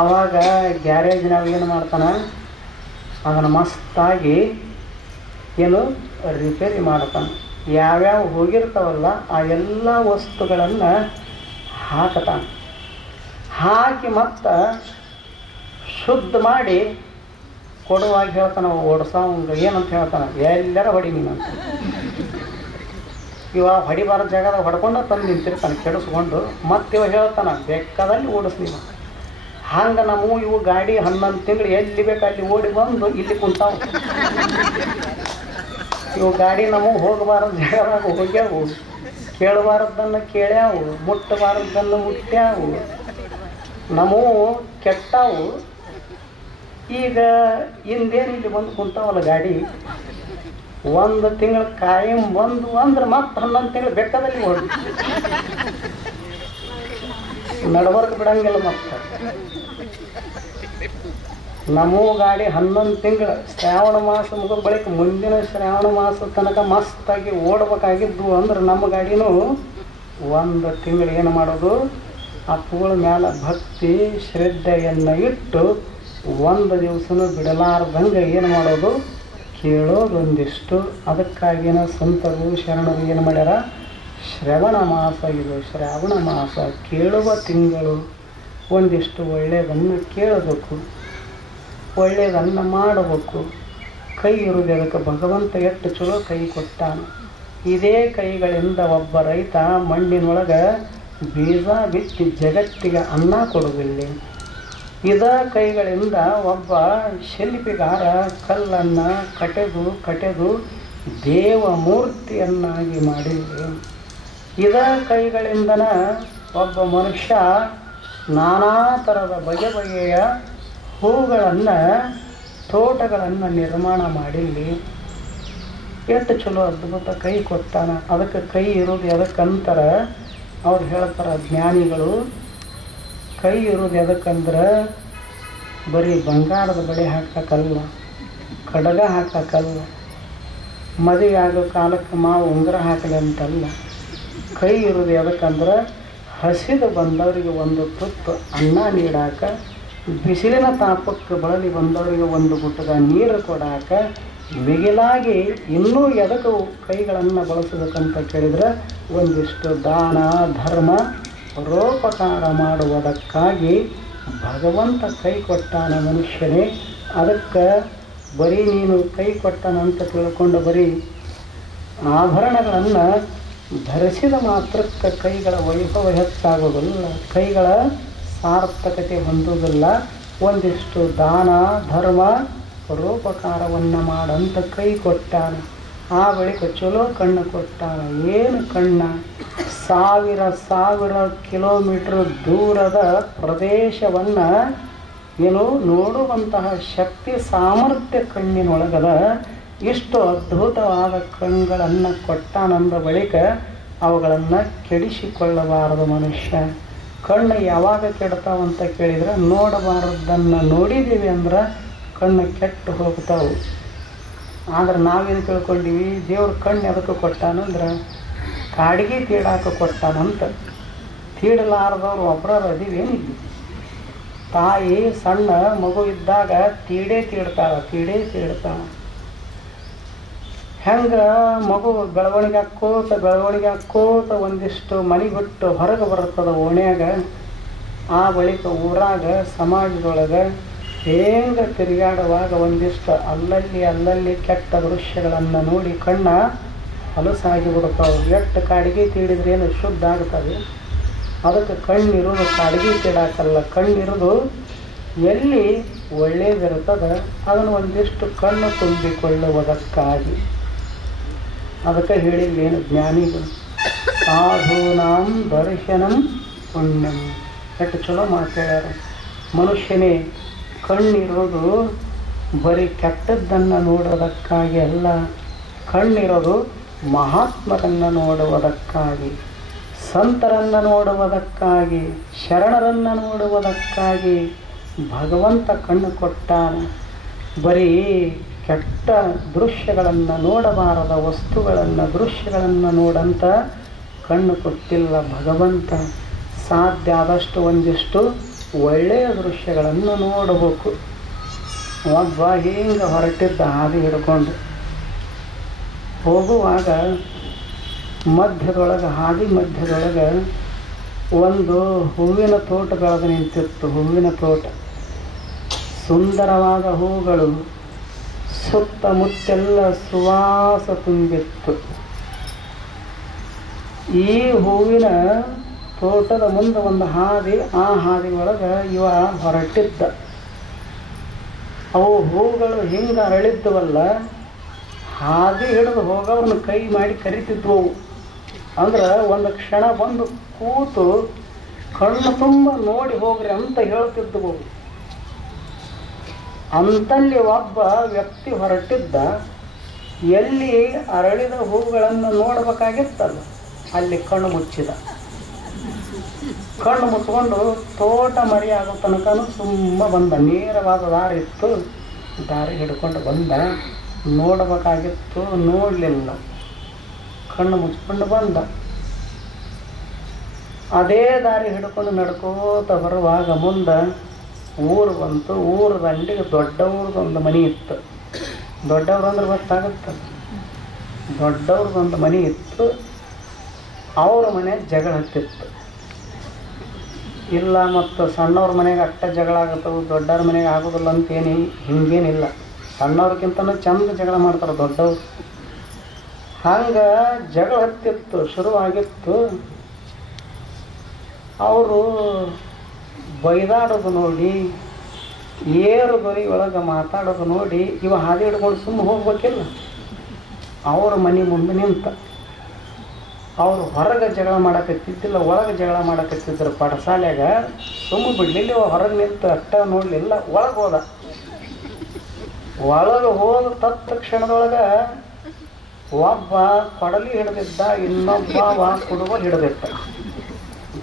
ಅವಾಗ ಗ್ಯಾರೇಜ್ನಾಗ ಏನು ಮಾಡ್ತಾನೆ, ಅದನ್ನು ಮಸ್ತಾಗಿ ಏನು ರಿಪೇರಿ ಮಾಡ್ತಾನೆ. ಯಾವ್ಯಾವ ಹೋಗಿರ್ತಾವಲ್ಲ ಆ ಎಲ್ಲ ವಸ್ತುಗಳನ್ನು ಹಾಕ್ತಾನೆ. ಹಾಕಿ ಮತ್ತು ಶುದ್ಧ ಮಾಡಿ ಕೊಡುವಾಗ ಹೇಳ್ತಾನೆ, ಓಡಿಸೋಂಗ ಏನಂತ ಹೇಳ್ತಾನೆ, ಎಲ್ಲರ ಹೊಡಿ ನೀನಂತ. ಇವ ಹೊಡಿಬಾರ ಜಾಗದಾಗ ಹೊಡ್ಕೊಂಡು ತಂದು ನಿಂತಿರ್ತಾನೆ ಕೆಡಿಸ್ಕೊಂಡು. ಮತ್ತು ಇವ ಹೇಳ್ತಾನೆ, ಬೇಕಾದಲ್ಲಿ ಓಡಿಸ್ ನೀನು. ಹಂಗೆ ಇವು ಗಾಡಿ 11 ತಿಂಗಳು ಎಲ್ಲಿ ಬೇಕು ಅಲ್ಲಿ ಓಡಿ ಬಂದು ಇಲ್ಲಿ ಕುಂತಾವ. ಇವು ಗಾಡಿ ಹೋಗಬಾರದು ಜಾಗದಾಗ ಹೋಗ್ಯಾವು, ಕೇಳಬಾರದನ್ನು ಕೇಳ್ಯಾವು, ಮುಟ್ಟಬಾರದನ್ನು ಮುಟ್ಟ್ಯಾವು, ಕೆಟ್ಟಾವು. ಈಗ ಹಿಂದೇನು ಇಲ್ಲಿ ಬಂದು ಕುಂತಾವಲ್ಲ ಗಾಡಿ, 1 ತಿಂಗಳು ಕಾಯಂ ಬಂದು ಅಂದ್ರೆ ಮತ್ತೆ 11 ತಿಂಗಳು ಬೆಕ್ಕದಲ್ಲಿ ಓಡಿ ನಡವರ್ಕ್ ಬಿಡಂಗಿಲ್ಲ. ಮತ್ತೆ ಗಾಡಿ 11 ತಿಂಗಳು ಶ್ರಾವಣ ಮಾಸ ಮುಗಿದ ಬಳಿಕ ಮುಂದಿನ ಶ್ರಾವಣ ಮಾಸ ತನಕ ಮಸ್ತಾಗಿ ಓಡಬೇಕಾಗಿದ್ದು ಅಂದ್ರೆ ನಮ್ಮ ಗಾಡಿನೂ 1 ತಿಂಗಳು ಏನು ಮಾಡೋದು, ಅಪ್ಪುಗಳ ಮೇಲೆ ಭಕ್ತಿ ಶ್ರದ್ಧೆಯನ್ನು ಇಟ್ಟು 1 ದಿವಸನೂ ಬಿಡಲಾರ್ದಂಗೆ ಏನು ಮಾಡೋದು, ಕೇಳೋದೊಂದಿಷ್ಟು. ಅದಕ್ಕಾಗಿನ ಸಂತರು ಶರಣರು ಏನು ಮಾಡ್ಯಾರ, ಶ್ರವಣ ಮಾಸ ಇದು, ಶ್ರಾವಣ ಮಾಸ ಕೇಳುವ ತಿಂಗಳು. ಒಂದಿಷ್ಟು ಒಳ್ಳೆಯದನ್ನು ಕೇಳಬೇಕು, ಒಳ್ಳೆಯದನ್ನು ಮಾಡಬೇಕು. ಕೈ ಇರುವುದು ಅದಕ್ಕೆ ಭಗವಂತ ಎಷ್ಟು ಚಲೋ ಕೈ ಕೊಟ್ಟಾನ. ಇದೇ ಕೈಗಳಿಂದ ಒಬ್ಬ ರೈತ ಮಣ್ಣಿನೊಳಗೆ ಬೀಜ ಬಿತ್ತಿ ಜಗತ್ತಿಗೆ ಅನ್ನ ಕೊಡುವುದಿಲ್ಲ. ಇದೇ ಕೈಗಳಿಂದ ಒಬ್ಬ ಶಿಲ್ಪಿಗಾರ ಕಲ್ಲನ್ನು ಕಟೆದು ದೇವ ಮೂರ್ತಿಯನ್ನಾಗಿ ಮಾಡಿಲ್ಲ. ಇದೇ ಕೈಗಳಿಂದನ ಒಬ್ಬ ಮನುಷ್ಯ ನಾನಾ ಥರದ ಬಗೆ ಬಗೆಯ ಹೂಗಳನ್ನು, ತೋಟಗಳನ್ನು ನಿರ್ಮಾಣ ಮಾಡಿಲ್ಲಿ. ಎಷ್ಟು ಚಲೋ ಅದ್ಭುತ ಕೈ ಕೊಟ್ಟಾನ. ಅದಕ್ಕೆ ಕೈ ಇರೋದು ಎದಕ್ಕಂತಾರೆ ಅವ್ರು ಹೇಳ್ತಾರೆ ಜ್ಞಾನಿಗಳು, ಕೈ ಇರೋದು ಎದಕ್ಕಂದ್ರೆ ಬರೀ ಬಂಗಾರದ ಬಳೆ ಹಾಕಕ್ಕಲ್ಲ, ಕಡಗ ಹಾಕಕ್ಕಲ್ಲ, ಮದುವೆ ಆಗೋ ಕಾಲಕ್ಕೆ ಮಾವು ಉಂಗುರ ಹಾಕಲಿ ಅಂತಲ್ಲ. ಕೈ ಇರೋದು ಎದಕ್ಕಂದ್ರೆ ಹಸಿದು ಬಂದವರಿಗೆ ಒಂದು ತುತ್ತು ಅನ್ನ ನೀಡಾಕ, ಬಿಸಿಲಿನ ತಾಪಕ್ಕೆ ಬಳಲಿ ಬಂದವರಿಗೆ ಒಂದು ಗುಟ್ಟದ ನೀರು ಕೊಡಾಕ, ಮಿಗಿಲಾಗಿ ಇನ್ನೂ ಎದಕ್ಕೆ ಕೈಗಳನ್ನು ಬಳಸಬೇಕಂತ ಕೇಳಿದ್ರೆ ಒಂದಿಷ್ಟು ದಾನ ಧರ್ಮ ಪರೋಪಕಾರ ಮಾಡುವುದಕ್ಕಾಗಿ ಭಗವಂತ ಕೈ ಕೊಟ್ಟಾನ ಮನುಷ್ಯನೇ. ಅದಕ್ಕೆ ಬರೀ ನೀನು ಕೈ ಕೊಟ್ಟನಂತ ತಿಳ್ಕೊಂಡು ಬರೀ ಆಭರಣಗಳನ್ನು ಧರಿಸಿದ ಮಾತ್ರಕ್ಕೆ ಕೈಗಳ ವೈಭವ ಹೆಚ್ಚಾಗೋದಿಲ್ಲ, ಕೈಗಳ ಸಾರ್ಥಕತೆ ಹೊಂದುವುದಿಲ್ಲ. ಒಂದಿಷ್ಟು ದಾನ ಧರ್ಮ ಪರೋಪಕಾರವನ್ನು ಮಾಡಂತ ಕೈ ಕೊಟ್ಟಾನ. ಆ ಬಳಿಕ ಚಲೋ ಕಣ್ಣು ಕೊಟ್ಟಾನ. ಏನು ಕಣ್ಣ, ಸಾವಿರ ಕಿಲೋಮೀಟರ್ ದೂರದ ಪ್ರದೇಶವನ್ನು ಏನು ನೋಡುವಂತಹ ಶಕ್ತಿ ಸಾಮರ್ಥ್ಯ ಕಣ್ಣಿನೊಳಗದ. ಇಷ್ಟು ಅದ್ಭುತವಾದ ಕಣ್ಣುಗಳನ್ನು ಕೊಟ್ಟಾನಂದ ಬಳಿಕ ಅವುಗಳನ್ನು ಕೆಡಿಸಿಕೊಳ್ಳಬಾರದು ಮನುಷ್ಯ. ಕಣ್ಣು ಯಾವಾಗ ಕೆಡ್ತಾವಂತ ಕೇಳಿದರೆ, ನೋಡಬಾರದನ್ನು ನೋಡಿದ್ದೀವಿ ಅಂದ್ರೆ ಕಣ್ಣು ಕೆಟ್ಟು ಹೋಗ್ತಾವೆ. ಆದ್ರೆ ನಾವೇನು ತಿಳ್ಕೊಂಡಿವಿ, ದೇವ್ರ ಕಣ್ಣು ಎದಕ್ಕೆ ಕೊಟ್ಟಾನಂದ್ರೆ ಕಾಡಿಗೆ ತೀಡಾಕ ಕೊಟ್ಟಾನಂತ. ತೀಡಲಾರದವ್ರು ಒಬ್ಬರ ಅದೀವೇನಿದ್ವಿ. ತಾಯಿ ಸಣ್ಣ ಮಗು ಇದ್ದಾಗ ತೀಡ್ತಾಳ. ಹೆಂಗೆ ಮಗು ಬೆಳವಣಿಗೆ ಹಾಕ್ಕೋತ ಒಂದಿಷ್ಟು ಮನೆ ಬಿಟ್ಟು ಹೊರಗೆ ಬರ್ತದ ಓಣ್ಯಾಗ, ಆ ಬಳಿಕ ಊರಾಗ ಸಮಾಜದೊಳಗೆ ಹೆಂಗೆ ತಿರುಗಾಡುವಾಗ ಒಂದಿಷ್ಟು ಅಲ್ಲಲ್ಲಿ ಕೆಟ್ಟ ದೃಶ್ಯಗಳನ್ನು ನೋಡಿ ಕಣ್ಣ ಹೊಲಸಾಗಿ ಬಿಡ್ತಾವೆ. ಎಷ್ಟು ಕಾಡಿಗೆ ತೀಡಿದ್ರೇನು ಶುದ್ಧ ಆಗ್ತವೆ. ಅದಕ್ಕೆ ಕಣ್ಣಿರೋದು ಕಾಡಿಗೆ ತೀಡಾಕಲ್ಲ. ಕಣ್ಣಿರೋದು ಎಲ್ಲಿ ಒಳ್ಳೇದಿರ್ತದೆ ಅದನ್ನು ಒಂದಿಷ್ಟು ಕಣ್ಣು ತುಂಬಿಕೊಳ್ಳುವುದಕ್ಕಾಗಿ. ಅದಕ್ಕೆ ಹೇಳಿಲ್ಲೇನು ಜ್ಞಾನಿಗಳು, ಸಾಧೂನಾಂ ದರ್ಶನಂ ಪುಣ್ಯಂ. ಎಷ್ಟು ಚಲೋ ಮಾತಾಡ್ಯಾರ. ಮನುಷ್ಯನೇ ಕಣ್ಣಿರೋದು ಬರೀ ಕೆಟ್ಟದ್ದನ್ನು ನೋಡೋದಕ್ಕಾಗಿ ಅಲ್ಲ, ಕಣ್ಣಿರೋದು ಮಹಾತ್ಮರನ್ನು ನೋಡುವುದಕ್ಕಾಗಿ, ಸಂತರನ್ನು ನೋಡುವುದಕ್ಕಾಗಿ, ಶರಣರನ್ನು ನೋಡುವುದಕ್ಕಾಗಿ ಭಗವಂತ ಕಣ್ಣು ಕೊಟ್ಟಾನ. ಬರೀ ಕೆಟ್ಟ ದೃಶ್ಯಗಳನ್ನು ನೋಡಬಾರದ ದೃಶ್ಯಗಳನ್ನು ನೋಡಂತ ಕಣ್ಣು ಕೊಟ್ಟಿಲ್ಲ ಭಗವಂತ. ಸಾಧ್ಯ ಆದಷ್ಟು ಒಂದಿಷ್ಟು ಒಳ್ಳೆಯ ದೃಶ್ಯಗಳನ್ನು ನೋಡಬೇಕು. ಒಬ್ಬ ಹಿಂಗೆ ಹೊರಟಿದ್ದ ಹಾದಿ ಹಿಡ್ಕೊಂಡು ಹೋಗುವಾಗ ಹಾದಿ ಮಧ್ಯದೊಳಗೆ ಒಂದು ಹೂವಿನ ತೋಟ ಬೆಳೆದು ನಿಂತಿತ್ತು. ಹೂವಿನ ತೋಟ, ಸುಂದರವಾದ ಹೂಗಳು, ಸುತ್ತಮುತ್ತೆಲ್ಲ ಸುವಾಸ ತುಂಬಿತ್ತು. ಈ ಹೂವಿನ ತೋಟದ ಮುಂದೆ ಒಂದು ಹಾದಿ, ಆ ಹಾದಿ ಒಳಗೆ ಇವ ಹೊರಟಿದ್ದ. ಅವು ಹೂಗಳು ಹಿಂಗೆ ಅರಳಿದ್ದವಲ್ಲ, ಹಾದಿ ಹಿಡಿದು ಹೋಗೋವ್ರನ್ನ ಕೈ ಮಾಡಿ ಕರಿತಿದ್ವು. ಅಂದ್ರೆ ಒಂದು ಕ್ಷಣ ಬಂದು ಕೂತು ಕಣ್ಣು ತುಂಬ ನೋಡಿ ಹೋಗ್ರಿ ಅಂತ ಹೇಳ್ತಿದ್ವು. ಅಂತಲ್ಲಿ ಒಬ್ಬ ವ್ಯಕ್ತಿ ಹೊರಟಿದ್ದ. ಎಲ್ಲಿ ಅರಳಿದ ಹೂಗಳನ್ನು ನೋಡಬೇಕಾಗಿತ್ತಲ್ಲ, ಅಲ್ಲಿ ಕಣ್ಣು ಮುಚ್ಚಿದ. ಕಣ್ಣು ಮುಚ್ಕೊಂಡು ತೋಟ ಮರಿ ಆಗೋ ತನಕ ಬಂದ. ನೇರವಾದ ದಾರಿ ಇತ್ತು, ದಾರಿ ಹಿಡ್ಕೊಂಡು ಬಂದ. ನೋಡಬೇಕಾಗಿತ್ತು, ನೋಡಲಿಲ್ಲ, ಕಣ್ಣು ಮುಚ್ಕೊಂಡು ಬಂದ. ಅದೇ ದಾರಿ ಹಿಡ್ಕೊಂಡು ನಡ್ಕೋತ ಬರುವಾಗ ಮುಂದೆ ಊರು ಬಂತು. ಊರ ದಂಡಿಗೆ ದೊಡ್ಡವ್ರದ್ದೊಂದು ಮನೆ ಇತ್ತು. ದೊಡ್ಡವ್ರು ಅಂದ್ರೆ ಗೊತ್ತಾಗುತ್ತೆ. ದೊಡ್ಡವ್ರದ್ದೊಂದು ಮನೆ ಇತ್ತು. ಅವ್ರ ಮನೆ ಜಗಳ ಹತ್ತಿತ್ತು. ಇಲ್ಲ ಮತ್ತು ಸಣ್ಣವ್ರ ಮನೆಗೆ ಅಟ್ಟ ಜಗಳ ಆಗುತ್ತವೆ, ದೊಡ್ಡವ್ರ ಮನೆಗೆ ಆಗೋದಿಲ್ಲ ಅಂತೇನು ಹಿಂಗೇನಿಲ್ಲ. ಸಣ್ಣವ್ರಿಗಿಂತನೂ ಚಂದ ಜಗಳ ಮಾಡ್ತಾರೆ ದೊಡ್ಡವ್ರು. ಹಂಗೆ ಜಗಳ ಹತ್ತಿತ್ತು, ಶುರುವಾಗಿತ್ತು. ಅವರು ಬೈದಾಡೋದು ನೋಡಿ, ಏರು ಧ್ವನಿ ಒಳಗೆ ಮಾತಾಡೋದು ನೋಡಿ ಇವ ಹಾದಿ ಹಿಡ್ಕೊಂಡು ಸುಮ್ಮನೆ ಹೋಗ್ಬೇಕಿಲ್ಲ. ಅವ್ರ ಮನೆ ಮುಂದೆ ನಿಂತ. ಅವರು ಹೊರಗೆ ಜಗಳ ಮಾಡಕತ್ತಿದ್ದಿಲ್ಲ, ಒಳಗೆ ಜಗಳ ಮಾಡಕತ್ತಿದ್ರು. ಪಡಸಾಲ್ಯಾಗ ಸುಮ್ಮ ಬಿಡ್ಲಿಲ್ಲ, ಹೊರಗೆ ನಿಂತು ಅಟ್ಟ ನೋಡಲಿಲ್ಲ, ಒಳಗೆ ಹೋದ. ಒಳಗೆ ಹೋದ ತತ್ಕ್ಷಣದೊಳಗೆ ಒಬ್ಬ ಕೊಡಲಿ ಹಿಡಿದಿದ್ದ, ಇನ್ನೊಬ್ಬ ಕುಡುಗೋಲು ಹಿಡಿದಿಟ್ಟ.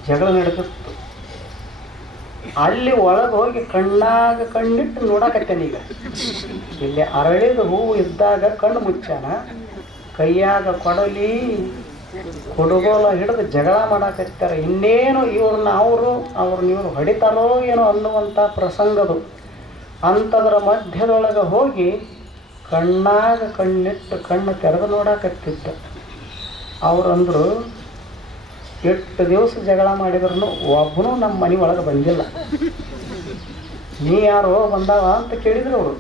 ಜಗಳ ನಡೆದಿತ್ತು. ಅಲ್ಲಿ ಒಳಗೆ ಹೋಗಿ ಕಣ್ಣಾಗ ಕಣ್ಣಿಟ್ಟು ನೋಡಕತ್ತೇನೀಗ. ಇಲ್ಲಿ ಅರಳಿದ ಹೂವು ಇದ್ದಾಗ ಕಣ್ಣು ಮುಚ್ಚಾನ, ಕೈಯಾಗ ಕೊಡಲಿ ಕುಡುಗೋಲ ಹಿಡಿದು ಜಗಳ ಮಾಡಕತ್ತಾರ. ಇನ್ನೇನು ಇವ್ರನ್ನ ಇವ್ರು ಹೊಡಿತಾರೋ ಏನೋ ಅನ್ನುವಂಥ ಪ್ರಸಂಗದು. ಅಂಥದ್ರ ಮಧ್ಯದೊಳಗೆ ಹೋಗಿ ಕಣ್ಣಾಗ ಕಣ್ಣಿಟ್ಟು ಕಣ್ಣು ತೆರೆದು ನೋಡಕತ್ತಿದ್ದ. ಅವರಂದ್ರು, ಎಷ್ಟು ದಿವಸ ಜಗಳ ಮಾಡಿದ್ರು ಒಬ್ಬನೂ ನಮ್ಮ ಮನೆ ಒಳಗೆ ಬಂದಿಲ್ಲ, ನೀ ಯಾರೋ ಬಂದಾವ ಅಂತ ಕೇಳಿದ್ರು ಅವರು.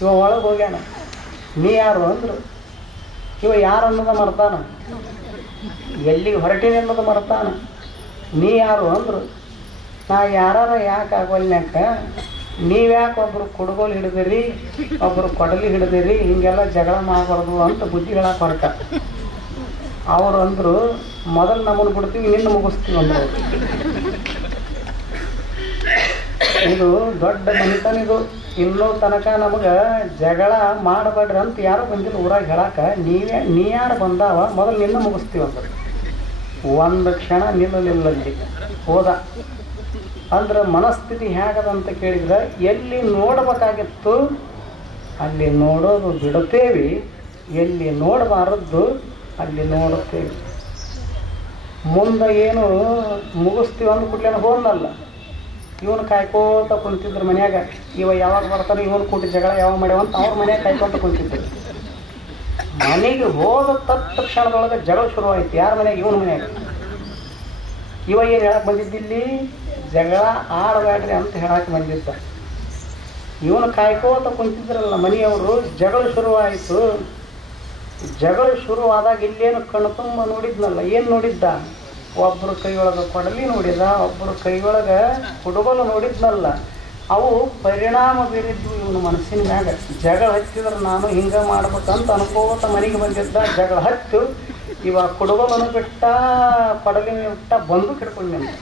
ಇವ ಒಳಗೆ ಹೋಗ್ಯಾನ, ನೀ ಯಾರು ಅಂದರು. ಇವ ಯಾರು ಅನ್ನೋದ ಮರ್ತಾನ, ಎಲ್ಲಿಗೆ ಹೊರಟಿನಿ ಅನ್ನೋದು ಮರ್ತಾನ. ನೀ ಯಾರು ಅಂದರು. ನಾ ಯಾರಾರ ಯಾಕೆ ಆಗೋಲ್ನ್ಯಾಕ, ನೀವ್ಯಾಕೆ ಒಬ್ಬರು ಕುಡುಗೋಲು ಹಿಡಿದಿರಿ, ಒಬ್ಬರು ಕೊಡಲಿ ಹಿಡಿದಿರಿ, ಹಿಂಗೆಲ್ಲ ಜಗಳ ಮಾಡಬಾರ್ದು ಅಂತ ಬುದ್ಧಿ ಹೇಳಕ್ಕೆ ಹೊರಟ. ಅವರು ಅಂದರು, ಮೊದಲು ನಮ್ಮನ್ನು ಬಿಡ್ತೀವಿ, ನಿನ್ನ ಮುಗಿಸ್ತೀವಿ ಅಂದರು. ಇದು ದೊಡ್ಡ ಮನಿತನ. ಇನ್ನೂ ತನಕ ನಮಗೆ ಜಗಳ ಮಾಡಬೇಡ್ರಿ ಅಂತ ಯಾರು ಬಂದಿಲ್ಲ ಊರಾಗ ಹೇಳಾಕ. ನೀ ಯಾರು ಬಂದಾವ ಮೊದಲು ನಿನ್ನ ಮುಗಿಸ್ತೀವಿ ಅಂತ ಒಂದು ಕ್ಷಣ ನಿಲ್ಲಲಿಲ್ಲಲ್ಲಿ ಹೋದ. ಅಂದ್ರೆ ಮನಸ್ಥಿತಿ ಹೇಗದಂತ ಕೇಳಿದ್ರೆ ಎಲ್ಲಿ ನೋಡಬೇಕಾಗಿತ್ತು ಅಲ್ಲಿ ನೋಡೋದು ಬಿಡುತ್ತೇವೆ, ಎಲ್ಲಿ ನೋಡಬಾರದ್ದು ಅಲ್ಲಿ ನೋಡುತ್ತೇವೆ. ಮುಂದೆ ಏನು ಮುಗಿಸ್ತೀವಿ ಅಂದ ಕೂಡಲೇ ಹೋದ್ನಲ್ಲ, ಇವನು ಕಾಯ್ಕೋತ ಕುಂತಿದ್ರು ಮನ್ಯಾಗ. ಇವ ಯಾವಾಗ ಬರ್ತಾನೆ ಇವನು ಕೂಟಿ ಜಗಳ ಯಾವಾಗ ಮಾಡ್ಯಾವಂತ ಅವ್ರ ಮನ್ಯಾಗ ಕಾಯ್ಕೋತ ಕುಂತಿದ್ರು. ಮನೆಗೆ ಹೋದ ತಕ್ಷಣದೊಳಗೆ ಜಗಳ ಶುರುವಾಯ್ತು. ಯಾರ ಮನ್ಯಾಗ? ಇವನ ಮನ್ಯಾಗ. ಇವ ಏನು ಹೇಳಕ್ಕೆ ಬಂದಿದ್ದಿಲ್ಲಿ? ಜಗಳ ಆಡಬೇಡ್ರಿ ಅಂತ ಹೇಳಕ್ಕೆ ಬಂದಿದ್ದ. ಇವನು ಕಾಯ್ಕೋತ ಕುಂತಿದ್ರಲ್ಲ ಮನೆಯವರು, ಜಗಳ ಶುರುವಾಯಿತು. ಜಗಳ ಶುರುವಾದಾಗ ಇಲ್ಲೇನು ಕಣ್ಣು ತುಂಬ ನೋಡಿದ್ನಲ್ಲ. ಏನು ನೋಡಿದ್ದ? ಒಬ್ಬರು ಕೈಯೊಳಗೆ ಕೊಡಲಿ ನೋಡಿದ, ಒಬ್ಬರು ಕೈಯೊಳಗೆ ಕುಡುಬಲು ನೋಡಿದ್ನಲ್ಲ. ಅವು ಪರಿಣಾಮ ಬೀರಿದ್ವು ಇವನ ಮನಸ್ಸಿನ ಮ್ಯಾಗ. ಜಗಳ ಹಚ್ಚಿದ್ರೆ ನಾನು ಹಿಂಗೆ ಮಾಡ್ಬೇಕಂತ ಅನ್ಕೋತ ಮನೆಗೆ ಬಂದಿದ್ದ. ಜಗಳ ಹತ್ತು ಇವ ಕುಡುಬಲನ್ನು ಬಿಟ್ಟ, ಕೊಡಲಿ ಬಿಟ್ಟ, ಬಂದು ಕಿಡ್ಕೊಂಡು ನಿಂತ.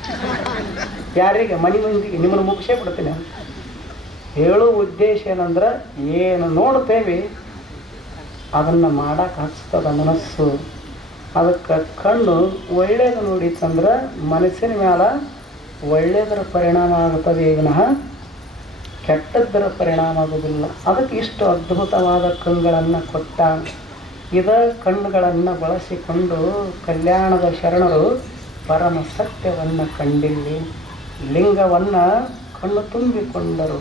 ಯಾರಿಗೆ? ಮನೆ ಮಂದಿಗೆ. ನಿಮ್ಮನ್ನು ಮುಗಿಸೇ ಬಿಡ್ತೀನಿ ಅಂತ ಹೇಳೋ ಉದ್ದೇಶ ಏನಂದ್ರೆ, ಏನು ನೋಡ್ತೇವೆ ಅದನ್ನು ಮಾಡಕ್ಕೆ ಹಚ್ತದ ಮನಸ್ಸು. ಅದಕ್ಕೆ ಕಣ್ಣು ಒಳ್ಳೇದು ನೋಡಿತ್ತಂದ್ರೆ ಮನಸ್ಸಿನ ಮ್ಯಾಲ ಒಳ್ಳೆಯದರ ಪರಿಣಾಮ ಆಗುತ್ತದೆ, ವಿನಃ ಕೆಟ್ಟದ್ದರ ಪರಿಣಾಮ ಆಗೋದಿಲ್ಲ. ಅದಕ್ಕೆ ಇಷ್ಟು ಅದ್ಭುತವಾದ ಕಣ್ಣುಗಳನ್ನು ಕೊಟ್ಟ. ಇದ ಕಣ್ಣುಗಳನ್ನು ಬಳಸಿಕೊಂಡು ಕಲ್ಯಾಣದ ಶರಣರು ಪರಮ ಸತ್ಯವನ್ನು ಕಂಡಿಲ್ಲಿ, ಲಿಂಗವನ್ನು ಕಣ್ಣು ತುಂಬಿಕೊಂಡರು.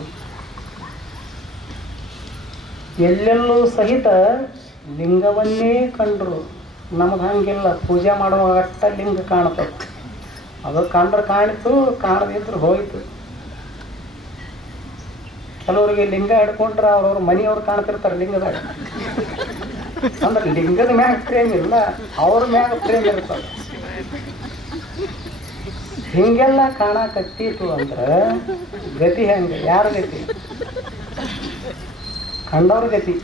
ಎಲ್ಲೆಲ್ಲೂ ಸಹಿತ ಲಿಂಗವನ್ನೇ ಕಂಡರು. ನಮಗೆ ಹಂಗಿಲ್ಲ, ಪೂಜೆ ಮಾಡುವಾಗಟ್ಟ ಲಿಂಗ ಕಾಣ್ತದೆ. ಅದು ಕಂಡ್ರೆ ಕಾಣಿತು, ಕಾಣದಿದ್ರು ಹೋಯ್ತು. ಕೆಲವರಿಗೆ ಲಿಂಗ ಹಿಡ್ಕೊಂಡ್ರೆ ಅವ್ರವ್ರ ಮನೆಯವ್ರು ಕಾಣ್ತಿರ್ತಾರೆ ಲಿಂಗದಾಗ. ಅಂದ್ರೆ ಲಿಂಗದ ಮ್ಯಾಗ ಪ್ರೇಮ ಇಲ್ಲ, ಅವ್ರ ಮ್ಯಾಗ ಪ್ರೇಮ ಇರ್ತದೆ. ಹಿಂಗೆಲ್ಲ ಕಾಣಕತ್ತೀತು ಅಂದ್ರೆ ಗತಿ ಹೆಂಗೆ? ಯಾರ ಗತಿ? ಕಂಡವ್ರ ಗತಿ.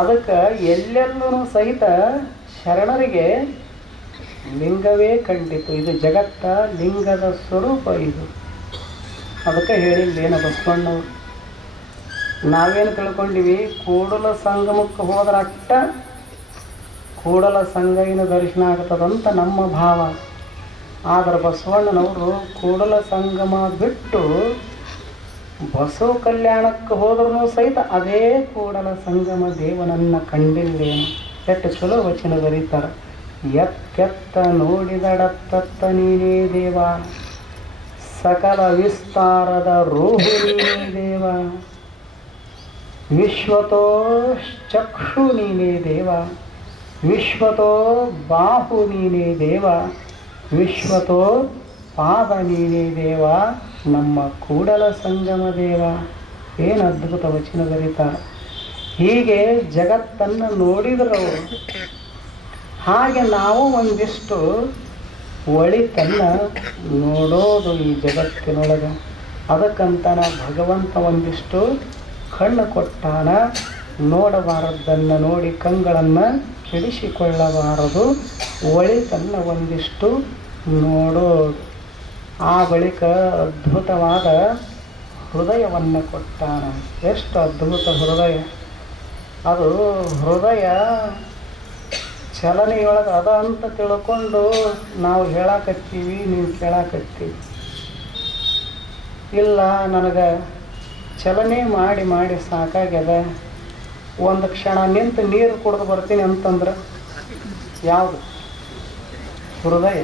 ಅದಕ್ಕೆ ಎಲ್ಲೆಲ್ಲೂ ಸಹಿತ ಶರಣರಿಗೆ ಲಿಂಗವೇ ಕಂಡಿತು. ಇದು ಜಗತ್ತ ಲಿಂಗದ ಸ್ವರೂಪ ಇದು. ಅದಕ್ಕೆ ಹೇಳಿಲ್ಲೇನು ಬಸವಣ್ಣವರು. ನಾವೇನು ತಿಳ್ಕೊಂಡಿವಿ? ಕೂಡಲ ಸಂಗಮಕ್ಕೆ ಹೋದ್ರೆ ಅಟ್ಟ ಕೂಡಲ ಸಂಗಮಿನ ದರ್ಶನ ಆಗ್ತದಂತ ನಮ್ಮ ಭಾವ. ಆದರೆ ಬಸವಣ್ಣನವರು ಕೂಡಲ ಸಂಗಮ ಬಿಟ್ಟು ಬಸವ ಕಲ್ಯಾಣಕ್ಕೆ ಹೋದ್ರೂ ಸಹಿತ ಅದೇ ಕೂಡಲ ಸಂಗಮ ದೇವನನ್ನು ಕಂಡಿಲ್ಲೇನು. ಎಷ್ಟು ಚಲೋ ವಚನ ಬರೀತಾರೆ. ಎತ್ತೆತ್ತ ನೋಡಿದಡತ್ತತ್ತ ನೀನೇ ದೇವ, ಸಕಲ ವಿಸ್ತಾರದ ರೂಹು ನೀನೇ ದೇವ, ವಿಶ್ವತೋ ಚಕ್ಷು ನೀನೇ ದೇವ, ವಿಶ್ವತೋ ಬಾಹು ನೀನೇ ದೇವ, ವಿಶ್ವತೋ ಪಾದ ನೀನೇ ದೇವ, ನಮ್ಮ ಕೂಡಲ ಸಂಗಮ ದೇವ. ಏನು ಅದ್ಭುತ ವಚನ ಬರೀತಾರೆ. ಹೀಗೆ ಜಗತ್ತನ್ನು ನೋಡಿದ್ರವರು. ಹಾಗೆ ನಾವು ಒಂದಿಷ್ಟು ಒಳಿತನ್ನು ನೋಡೋದು ಈ ಜಗತ್ತಿನೊಳಗೆ. ಅದಕ್ಕಂತಾನ ಭಗವಂತ ಒಂದಿಷ್ಟು ಕಣ್ಣು ಕೊಟ್ಟಾನ. ನೋಡಬಾರದ್ದನ್ನು ನೋಡಿ ಕಂಗಳನ್ನು ಕೆಡಿಸಿಕೊಳ್ಳಬಾರದು, ಒಳಿತನ್ನು ಒಂದಿಷ್ಟು ನೋಡೋದು. ಆ ಬಳಿಕ ಅದ್ಭುತವಾದ ಹೃದಯವನ್ನು ಕೊಟ್ಟಾನ. ಎಷ್ಟು ಅದ್ಭುತ ಹೃದಯ! ಅದು ಹೃದಯ ಚಲನೆಯೊಳಗೆ ಅದ ಅಂತ ತಿಳ್ಕೊಂಡು ನಾವು ಹೇಳಾಕತ್ತೀವಿ, ನೀವು ಕೇಳಾಕತ್ತೀವಿ. ಇಲ್ಲ, ನನಗೆ ಚಲನೆ ಮಾಡಿ ಮಾಡಿ ಸಾಕಾಗ್ಯದ, ಒಂದು ಕ್ಷಣ ನಿಂತು ನೀರು ಕುಡಿದು ಬರ್ತೀನಿ ಅಂತಂದ್ರೆ ಯಾವುದು? ಹೃದಯ.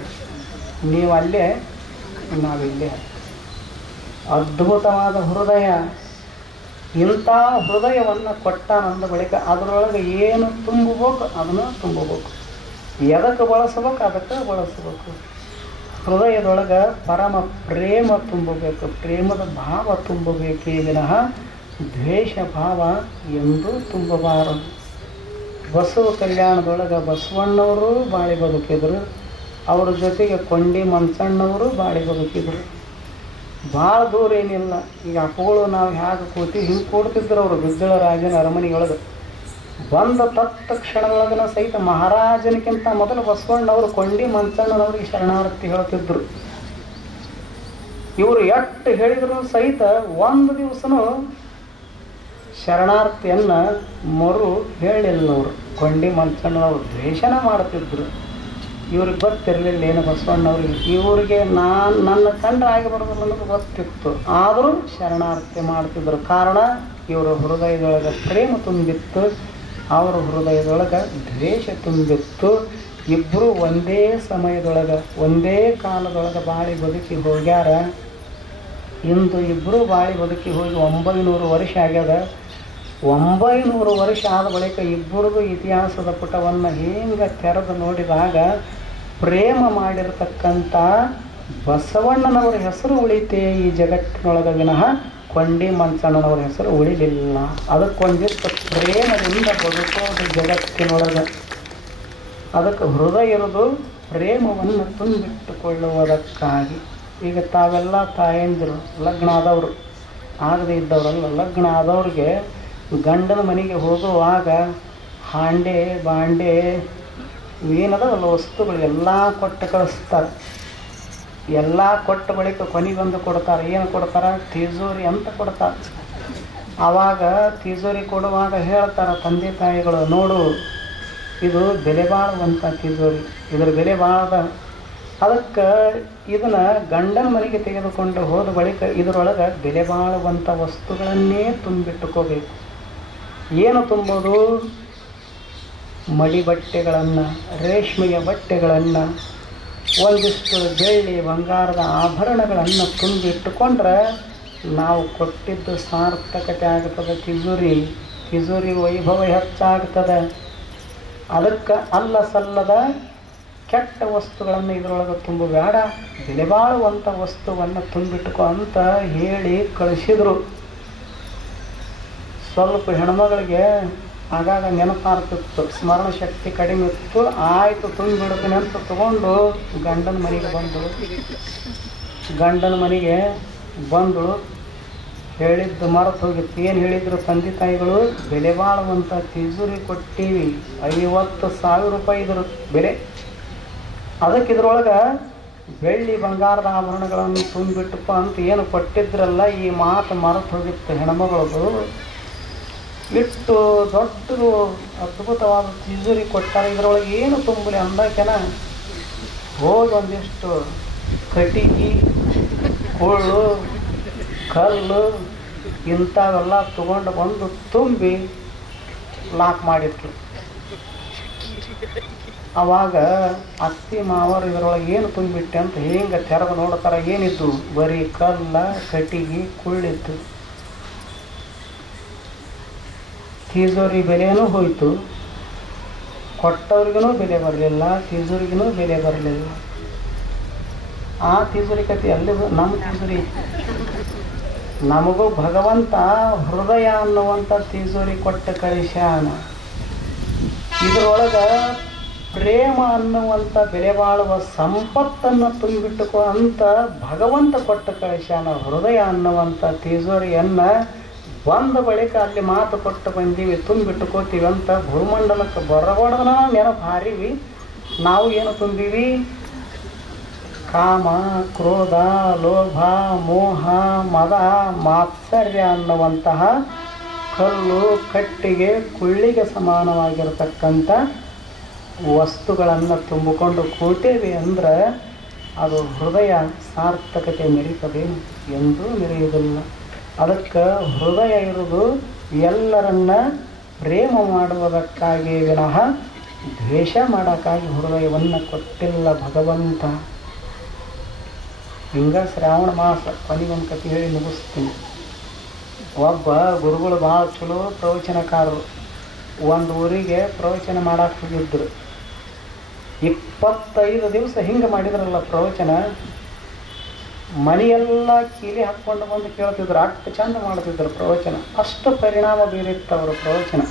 ನೀವು ಅಲ್ಲೇ, ನಾವಿಲ್ಲೇ. ಅದ್ಭುತವಾದ ಹೃದಯ. ಇಂಥ ಹೃದಯವನ್ನು ಕೊಟ್ಟಾನಂದ ಬಳಿಕ ಅದರೊಳಗೆ ಏನು ತುಂಬಬೇಕು ಅದನ್ನು ತುಂಬಬೇಕು. ಎದಕ್ಕೆ ಬಳಸ್ಬೇಕು ಅದಕ್ಕೆ ಬಳಸಬೇಕು. ಹೃದಯದೊಳಗೆ ಪರಮ ಪ್ರೇಮ ತುಂಬಬೇಕು, ಪ್ರೇಮದ ಭಾವ ತುಂಬಬೇಕೇ ವಿನಃ ದ್ವೇಷ ಭಾವ ಎಂದೂ ತುಂಬಬಾರದು. ಬಸವ ಕಲ್ಯಾಣದೊಳಗೆ ಬಸವಣ್ಣವರು ಬಾಳಿ ಬದುಕಿದ್ರು, ಅವ್ರ ಜೊತೆಗೆ ಕೊಂಡಿ ಮಂಚಣ್ಣವರು ಬಾಳಿ ಬದುಕಿದ್ರು. ಭಾಳ ದೂರ ಏನಿಲ್ಲ. ಈಗ ಅಪ್ಪಗಳು ನಾವು ಹೇಗೆ ಕೂತೀವಿ ಹಿಂಗೆ ಕೂಡ್ತಿದ್ರು ಅವರು ಬಿದ್ದಳ ರಾಜನ ಅರಮನೆಯೊಳಗೆ. ಬಂದ ತತ್ಕ್ಷಣದೊಳಗನ ಸಹಿತ ಮಹಾರಾಜನಿಗಿಂತ ಮೊದಲು ಬಸವಣ್ಣವರು ಕೊಂಡಿ ಮಂಚಣ್ಣನವ್ರಿಗೆ ಶರಣಾರ್ಥಿ ಹೇಳ್ತಿದ್ರು. ಇವರು ಎಷ್ಟು ಹೇಳಿದ್ರು ಸಹಿತ ಒಂದು ದಿವಸನೂ ಶರಣಾರ್ಥಿಯನ್ನು ಮರು ಹೇಳಿಲ್ಲ ಅವರು. ಕೊಂಡಿ ಮಂಚಣ್ಣನವರು ದ್ವೇಷನ ಮಾಡ್ತಿದ್ರು. ಇವ್ರಿಗೆ ಗೊತ್ತಿರಲಿಲ್ಲ ಏನು ಬಸವಣ್ಣವ್ರಿಗೆ. ಇವರಿಗೆ ನನ್ನ ಕಂಡ್ರೆ ಆಗಿ ಬರೋದಿಲ್ಲ ಅನ್ನೋದು ಗೊತ್ತಿತ್ತು. ಆದರೂ ಶರಣಾರ್ಥಿ ಮಾಡ್ತಿದ್ರು. ಕಾರಣ ಇವರ ಹೃದಯದೊಳಗೆ ಪ್ರೇಮ ತುಂಬಿತ್ತು, ಅವರ ಹೃದಯದೊಳಗೆ ದ್ವೇಷ ತುಂಬಿತ್ತು. ಇಬ್ಬರು ಒಂದೇ ಸಮಯದೊಳಗೆ ಒಂದೇ ಕಾಲದೊಳಗೆ ಬಾಳಿ ಬದುಕಿ ಹೋಗ್ಯಾರ. ಇಂದು ಇಬ್ಬರು ಬಾಳಿ ಬದುಕಿ ಹೋಗಿ 900 ವರ್ಷ ಆಗ್ಯದ. 900 ವರ್ಷ ಆದ ಬಳಿಕ ಇಬ್ಬರದು ಇತಿಹಾಸದ ಪುಟವನ್ನು ಹೆಂಗೆ ತೆರೆದು ನೋಡಿದಾಗ ಪ್ರೇಮ ಮಾಡಿರ್ತಕ್ಕಂಥ ಬಸವಣ್ಣನವರ ಹೆಸರು ಉಳಿತೇ ಈ ಜಗತ್ತಿನೊಳಗೆ ವಿನಃ ಕೊಂಡಿ ಮಂಚಣ್ಣನವರ ಹೆಸರು ಉಳಿಲಿಲ್ಲ. ಅದಕ್ಕೊಂದಿಷ್ಟು ಪ್ರೇಮದಿಂದ ಬದುಕೋದು ಜಗತ್ತಿನೊಳಗೆ. ಅದಕ್ಕೆ ಹೃದಯ ಇರೋದು ಪ್ರೇಮವನ್ನು ತುಂಬಿಟ್ಟುಕೊಳ್ಳುವುದಕ್ಕಾಗಿ. ಈಗ ತಾವೆಲ್ಲ ತಾಯಂದಿರು ಲಗ್ನ ಆದವರು, ಆಗದೇ ಇದ್ದವರಲ್ಲ, ಲಗ್ನ ಆದವ್ರಿಗೆ ಗಂಡನ ಮನೆಗೆ ಹೋಗುವಾಗ ಹಾಂಡೆ ಬಾಂಡೆ ಏನದಲ್ಲ ವಸ್ತುಗಳು ಎಲ್ಲ ಕೊಟ್ಟು ಕಳಿಸ್ತಾರೆ. ಎಲ್ಲ ಕೊಟ್ಟ ಬಳಿಕ ಕೊನೆಗೊಂದು ಕೊಡ್ತಾರೆ. ಏನು ಕೊಡ್ತಾರೆ? ತಿಜೋರಿ ಅಂತ ಕೊಡ್ತಾರೆ. ಆವಾಗ ತಿಜೋರಿ ಕೊಡುವಾಗ ಹೇಳ್ತಾರೆ ತಂದೆ ತಾಯಿಗಳು, ನೋಡು ಇದು ಬೆಲೆ ಬಾಳುವಂಥ ತಿಜೋರಿ, ಇದರ ಬೆಲೆ ಬಾಳದ. ಅದಕ್ಕೆ ಇದನ್ನು ಗಂಡನ ಮನೆಗೆ ತೆಗೆದುಕೊಂಡು ಹೋದ ಬಳಿಕ ಇದರೊಳಗೆ ಬೆಲೆ ಬಾಳುವಂಥ ವಸ್ತುಗಳನ್ನೇ ತುಂಬಿಟ್ಟುಕೋಬೇಕು. ಏನು ತುಂಬೋದು? ಮಡಿ ಬಟ್ಟೆಗಳನ್ನು, ರೇಷ್ಮೆಯ ಬಟ್ಟೆಗಳನ್ನು, ಒಂದಿಷ್ಟು ಬೆಳ್ಳಿ ಬಂಗಾರದ ಆಭರಣಗಳನ್ನು ತುಂಬಿಟ್ಟುಕೊಂಡ್ರೆ ನಾವು ಕೊಟ್ಟಿದ್ದು ಸಾರ್ಥಕತೆ ಆಗ್ತದೆ. ತಿಜೋರಿ ವೈಭವ ಹೆಚ್ಚಾಗ್ತದೆ. ಅದಕ್ಕೆ ಅಲ್ಲ ಸಲ್ಲದ ಕೆಟ್ಟ ವಸ್ತುಗಳನ್ನು ಇದರೊಳಗೆ ತುಂಬಬೇಡ, ಬೆಲೆ ಬಾಳುವಂಥ ವಸ್ತುವನ್ನು ತುಂಬಿಟ್ಕೊ ಅಂತ ಹೇಳಿ ಕಳಿಸಿದರು. ಸ್ವಲ್ಪ ಹೆಣ್ಮಗಳಿಗೆ ಆಗಾಗ ನೆನಪಾಗ್ತಿತ್ತು, ಸ್ಮರಣ ಶಕ್ತಿ ಕಡಿಮೆ ಇತ್ತು. ಆಯಿತು ತುಂಬಿಡ್ತೀನಿ ಅಂತ ತಗೊಂಡು ಗಂಡನ ಮನೆಗೆ ಬಂದಳು. ಹೇಳಿದ್ದು ಮರೆತು ಹೋಗಿತ್ತು. ಏನು ಹೇಳಿದ್ರು ತಂದೆ ತಾಯಿಗಳು? ಬೆಲೆ ಬಾಳುವಂಥ ತಿಜೋರಿ ಕೊಟ್ಟೀವಿ, 50,000 ರೂಪಾಯಿ ಇದ್ರ ಬೆಲೆ. ಅದಕ್ಕೆ ಇದ್ರೊಳಗೆ ಬೆಳ್ಳಿ ಬಂಗಾರದ ಆಭರಣಗಳನ್ನು ತುಂಬಿಟ್ಟಪ್ಪ ಅಂತ ಏನು ಕೊಟ್ಟಿದ್ರಲ್ಲ, ಈ ಮಾತು ಮರೆತು ಹೋಗಿತ್ತು ಹೆಣ್ಮಗಳದು. ಇಟ್ಟು ದೊಡ್ಡದು ಅದ್ಭುತವಾದ ತಿಜೋರಿ ಕೊಟ್ಟಾರೆ. ಇದರೊಳಗೆ ಏನು ತುಂಬಲಿ ಅಂದಾಕೆನ ಹೋಗಿ ಒಂದಿಷ್ಟು ಕಟ್ಟಿಗೆ, ಕೊಳ್ಳು, ಕಲ್ಲು ಇಂಥವೆಲ್ಲ ತಗೊಂಡು ಬಂದು ತುಂಬಿ ಲಾಕ್ ಮಾಡಿಟ್ರು. ಆವಾಗ ಅತ್ತಿ ಮಾವರು ಇದರೊಳಗೆ ಏನು ತುಂಬಿಟ್ಟೆ ಅಂತ ಹೆಂಗೆ ತೆರೆದು ನೋಡ್ತಾರೆ. ಏನಿದ್ದು? ಬರೀ ಕಲ್ಲ, ಕಟ್ಟಿಗೆ, ಕುಳ್ಳಿತ್ತು. ತಿಜೋರಿ ಬೆಲೆನೂ ಹೋಯಿತು, ಕೊಟ್ಟವ್ರಿಗೂ ಬೆಲೆ ಬರಲಿಲ್ಲ, ತಿಜೋರಿಗೂ ಬೆಲೆ ಬರಲಿಲ್ಲ. ಆ ತಿಜೋರಿ ಕತೆ ಅಲ್ಲಿ ನಮ್ಮ ತಿಜೋರಿ. ನಮಗೂ ಭಗವಂತ ಹೃದಯ ಅನ್ನುವಂಥ ತಿಜೋರಿ ಕೊಟ್ಟ ಕಳಿಸ್ಯಾನ. ಇದರೊಳಗೆ ಪ್ರೇಮ ಅನ್ನುವಂಥ ಬೆಲೆ ಬಾಳುವ ಸಂಪತ್ತನ್ನು ತುಂಬಿಟ್ಟುಕೋ ಅಂತ ಭಗವಂತ ಕೊಟ್ಟ ಕಳಿಸ್ಯಾನ. ಹೃದಯ ಅನ್ನುವಂಥ ತಿಜೋರಿಯನ್ನು ಬಂದ ಬಳಿಕ ಅಲ್ಲಿ ಮಾತು ಕೊಟ್ಟು ಬಂದೀವಿ, ತುಂಬಿಟ್ಟುಕೋತೀವಿ ಅಂತ ಭೂಮಂಡಲಕ್ಕೆ ಬರಗೊಡೋದನ್ನ ನೆನಪು ಹಾರಿವಿ. ನಾವು ಏನು ತುಂಬೀವಿ? ಕಾಮ, ಕ್ರೋಧ, ಲೋಭ, ಮೋಹ, ಮದ, ಮಾತ್ಸರ್ಯ ಅನ್ನುವಂತಹ ಕಲ್ಲು, ಕಟ್ಟಿಗೆ, ಕುಳ್ಳಿಗೆ ಸಮಾನವಾಗಿರತಕ್ಕಂಥ ವಸ್ತುಗಳನ್ನು ತುಂಬಿಕೊಂಡು ಕೂತೇವೆ ಅಂದ್ರೆ ಅದು ಹೃದಯ ಸಾರ್ಥಕತೆ ಮೆರೀತದೆ ಎಂದೂ ಮೆರೆಯುವುದಿಲ್ಲ. ಅದಕ್ಕೆ ಹೃದಯ ಇರುವುದು ಎಲ್ಲರನ್ನ ಪ್ರೇಮ ಮಾಡುವುದಕ್ಕಾಗಿ ವಿನಃ ದ್ವೇಷ ಮಾಡೋಕ್ಕಾಗಿ ಹೃದಯವನ್ನು ಕೊಟ್ಟಿಲ್ಲ ಭಗವಂತ. ಹಿಂಗೆ ಶ್ರಾವಣ ಮಾಸ ಕೊನೆಗೊಂದು ಕತೆ ಹೇಳಿ ಮುಗಿಸ್ತೀನಿ. ಒಬ್ಬ ಗುರುಗಳು ಭಾಳ ಚಲೋ ಪ್ರವಚನಕಾರರು ಒಂದು ಊರಿಗೆ ಪ್ರವಚನ ಮಾಡಕ್ಕೆ ಹೋಗಿದ್ರು. 25 ದಿವಸ ಹಿಂಗೆ ಮಾಡಿದ್ರಲ್ಲ ಪ್ರವಚನ. ಮನೆಯೆಲ್ಲ ಕೀಲಿ ಹಾಕ್ಕೊಂಡು ಬಂದು ಕೇಳ್ತಿದ್ರು. ಅಷ್ಟು ಚಂದ ಮಾಡ್ತಿದ್ರು ಪ್ರವಚನ. ಅಷ್ಟು ಪರಿಣಾಮ ಬೀರಿತ್ತು ಅವರ ಪ್ರವಚನ.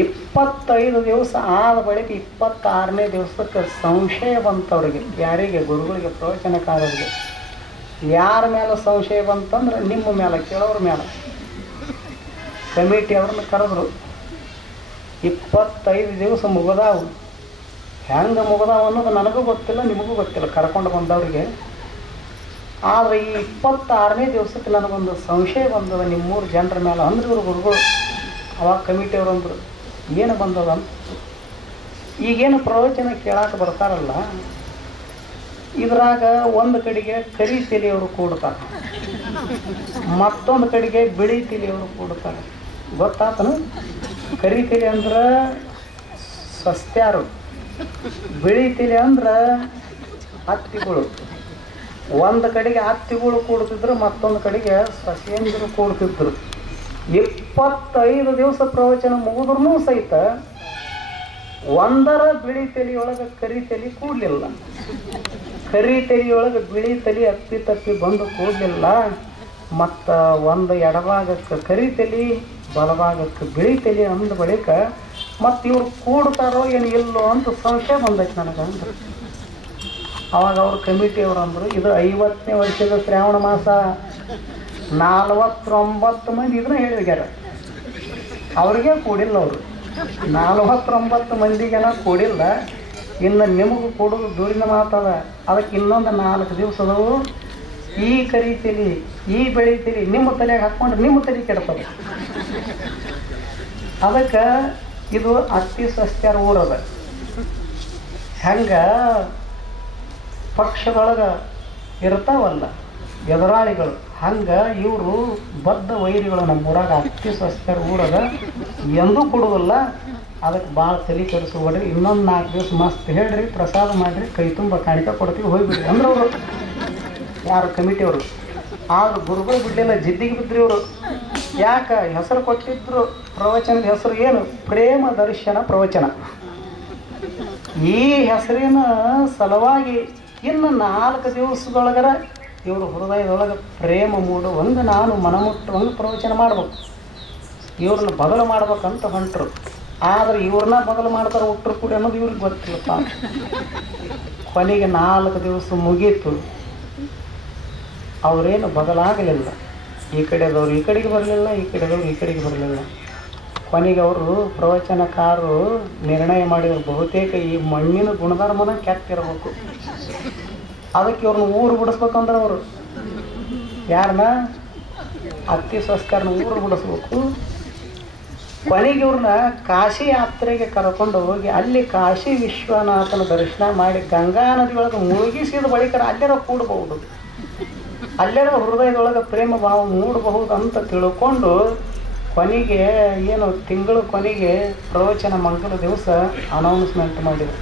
25 ದಿವಸ ಆದ ಬಳಿಕ 26ನೇ ದಿವಸಕ್ಕೆ ಸಂಶಯ ಬಂತವ್ರಿಗೆ. ಯಾರಿಗೆ? ಗುರುಗಳಿಗೆ, ಪ್ರವಚನಕಾರರಿಗೆ. ಯಾರ ಮೇಲೆ ಸಂಶಯ ಬಂತಂದ್ರೆ ನಿಮ್ಮ ಮೇಲೆ, ಕೇಳೋರ ಮೇಲೆ. ಕಮಿಟಿ ಅವ್ರನ್ನ ಕರೆದ್ರು. 25 ದಿವಸ ಮುಗಿದಾವು. ಹೆಂಗೆ ಮುಗಿದಾವು ಅನ್ನೋದು ನನಗೂ ಗೊತ್ತಿಲ್ಲ, ನಿಮಗೂ ಗೊತ್ತಿಲ್ಲ. ಕರ್ಕೊಂಡು ಬಂದವ್ರಿಗೆ ಆದರೆ ಈ 26ನೇ ದಿವಸಕ್ಕೆ ನನಗೊಂದು ಸಂಶಯ ಬಂದದ ನಿಮ್ಮೂರು ಜನರ ಮೇಲೆ. ಅಂದ್ರೆ ಇವರು ಗುರುಗಳು ಅವಾಗ ಕಮಿಟಿಯವರು ಅಂದರು, ಏನು ಬಂದದ ಅಂತ. ಈಗೇನು ಪ್ರವಚನ ಕೇಳಕ್ಕೆ ಬರ್ತಾರಲ್ಲ, ಇದ್ರಾಗ ಒಂದು ಕಡೆಗೆ ಕರಿ ತಲೆಯವರು ಕೂಡ್ತಾರೆ, ಮತ್ತೊಂದು ಕಡೆಗೆ ಬಿಳಿ ತಲೆಯವರು ಕೂಡ್ತಾರೆ. ಗೊತ್ತಾತನು? ಕರಿ ತಲೆ ಅಂದ್ರೆ ಸಸ್ತ್ಯಾರು, ಬಿಳಿ ತಲೆ ಅಂದ್ರೆ ಹತ್ತಿಗಳು. ಒಂದು ಕಡೆಗೆ ಹತ್ತಿಗಳು ಕೂಡ್ತಿದ್ರು, ಮತ್ತೊಂದು ಕಡೆಗೆ ಸಸ್ಯೇಂದ್ರರು ಕೂಡ್ತಿದ್ರು. 25 ದಿವಸ ಪ್ರವಚನ ಮುಗಿದ್ರೂ ಸಹಿತ ಒಂದರ ಬಿಳಿ ತಲೆಯೊಳಗೆ ಕರಿ ತಲೆ ಕೂಡಲಿಲ್ಲ, ಕರಿ ತಲೆಯೊಳಗೆ ಬಿಳಿ ತಲೆ ಅಪ್ಪಿ ತಪ್ಪಿ ಬಂದು ಕೂಡಲಿಲ್ಲ. ಮತ್ತು ಒಂದು ಎಡಭಾಗಕ್ಕೆ ಕರಿ ತಲೆ, ಬಲಭಾಗಕ್ಕೆ ಬಿಳಿ ತಲೆ ಅಂದ ಬಳಿಕ ಮತ್ತು ಇವ್ರು ಕೂಡ್ತಾರೋ ಏನು ಇಲ್ಲೋ ಅಂತ ಸಂಶಯ ಬಂದೈತೆ ನನಗೆ. ಅಂದ್ರೆ ಅವಾಗ ಅವ್ರ ಕಮಿಟಿಯವ್ರು ಅಂದರು, ಇದು 50ನೇ ವರ್ಷದ ಶ್ರಾವಣ ಮಾಸ, 49 ಮಂದಿ ಇದನ್ನ ಹೇಳಿದ್ಯಾರ, ಅವ್ರಿಗೆ ಕೂಡಿಲ್ಲ. ಅವರು 49 ಮಂದಿಗೆನ ಕೂಡಿಲ್ಲ. ಇನ್ನು ನಿಮಗೂ ಕೊಡೋದು ದೂರಿನ ಮಾತದ. ಅದಕ್ಕೆ ಇನ್ನೊಂದು 4 ದಿವಸದವು ಈ ಕರಿತೀಲಿ, ಈ ಬೆಳಿತೀಲಿ, ನಿಮ್ಮ ತಲೆಗೆ ಹಾಕ್ಕೊಂಡ್ರೆ ನಿಮ್ಮ ತಲೆ ಕೆಡ್ತದೆ. ಅದಕ್ಕೆ ಇದು ಅತಿ ಸಸ್ತ್ಯಾರ ಊರದ. ಹೆಂಗೆ ಪಕ್ಷದೊಳಗೆ ಇರ್ತಾವಲ್ಲ ಎದುರಾಳಿಗಳು, ಹಂಗೆ ಇವರು ಬದ್ಧ ವೈರಿಗಳು. ನಮ್ಮ ಊರಾಗ ಅತಿ ಸಸ್ತ್ಯಾರ ಊರಾಗ ಎಂದೂ ಕೊಡೋದಿಲ್ಲ. ಅದಕ್ಕೆ ಭಾಳ ತಲೆ ಕೆಡಿಸ್ಕೊಡ್ರಿ, ಇನ್ನೊಂದು 4 ದಿವಸ ಮಸ್ತ್ ಹೇಳ್ರಿ, ಪ್ರಸಾದ ಮಾಡಿರಿ, ಕೈ ತುಂಬ ಕಾಣಿಕೆ ಕೊಡ್ತೀವಿ, ಹೋಗ್ಬಿಡ್ರಿ ಅಂದ್ರೆ ಅವರು ಯಾರು ಕಮಿಟಿಯವರು. ಆದ್ರೆ ಗುರುಗಳು ಬಿಡಲಿಲ್ಲ, ಜಿದ್ದಿಗೆ ಬಿದ್ದರು ಇವರು. ಯಾಕೆ ಹೆಸರು ಕೊಟ್ಟಿದ್ರು ಪ್ರವಚನದ ಹೆಸರು ಏನು? ಪ್ರೇಮ ದರ್ಶನ ಪ್ರವಚನ. ಈ ಹೆಸರಿನ ಸಲುವಾಗಿ ಇನ್ನು 4 ದಿವಸದೊಳಗರ ಇವರು ಹೃದಯದೊಳಗೆ ಪ್ರೇಮ ಮೂಡುವಂಗೆ, ನಾನು ಮನಮುಟ್ಟುವಂಗೆ ಪ್ರವಚನ ಮಾಡ್ಬೇಕು, ಇವ್ರನ್ನ ಬದಲು ಮಾಡ್ಬೇಕಂತ ಹೊಂಟರು. ಆದರೆ ಇವ್ರನ್ನ ಬದಲು ಮಾಡ್ತಾರೆ ಹುಟ್ಟರು ಕೂಡ ಅನ್ನೋದು ಇವ್ರಿಗೆ ಗೊತ್ತಿಲ್ಲಪ್ಪ. ಕೊನೆಗೆ 4 ದಿವಸ ಮುಗೀತು, ಅವರೇನು ಬದಲಾಗಲಿಲ್ಲ. ಈ ಕಡೆದವ್ರು ಈ ಕಡೆಗೆ ಬರಲಿಲ್ಲ, ಈ ಕಡೆದವ್ರು ಈ ಕಡೆಗೆ ಬರಲಿಲ್ಲ. ಕೊನೆಗೆ ಅವರು ಪ್ರವಚನಕಾರರು ನಿರ್ಣಯ ಮಾಡಿದ್ರು, ಬಹುತೇಕ ಈ ಮಣ್ಣಿನ ಗುಣಧರ್ಮನ ಕೆತ್ತಿರಬೇಕು. ಅದಕ್ಕೆ ಇವ್ರನ್ನ ಊರು ಬಿಡಿಸ್ಬೇಕಂದ್ರೆ ಅವರು ಯಾರನ್ನ ಅತಿ ಸ್ವಸ್ಥರನ್ನ ಊರು ಬಿಡಿಸ್ಬೇಕು. ಕೊನೆಗೆ ಇವ್ರನ್ನ ಕಾಶಿ ಯಾತ್ರೆಗೆ ಕರ್ಕೊಂಡು ಹೋಗಿ ಅಲ್ಲಿ ಕಾಶಿ ವಿಶ್ವನಾಥನ ದರ್ಶನ ಮಾಡಿ ಗಂಗಾ ನದಿ ಒಳಗೆ ಮುಳುಗಿಸಿದ ಬಳಿಕ ಅಲ್ಲೆರ ಕೂಡಬಹುದು, ಅಲ್ಲೆರ ಹೃದಯದೊಳಗೆ ಪ್ರೇಮ ಭಾವ ಮೂಡಬಹುದು ಅಂತ ತಿಳ್ಕೊಂಡು ಕೊನೆಗೆ ಏನು ತಿಂಗಳು ಕೊನೆಗೆ ಪ್ರವಚನ ಮಂಗಲ ದಿವಸ ಅನೌನ್ಸ್ಮೆಂಟ್ ಮಾಡಿದರು,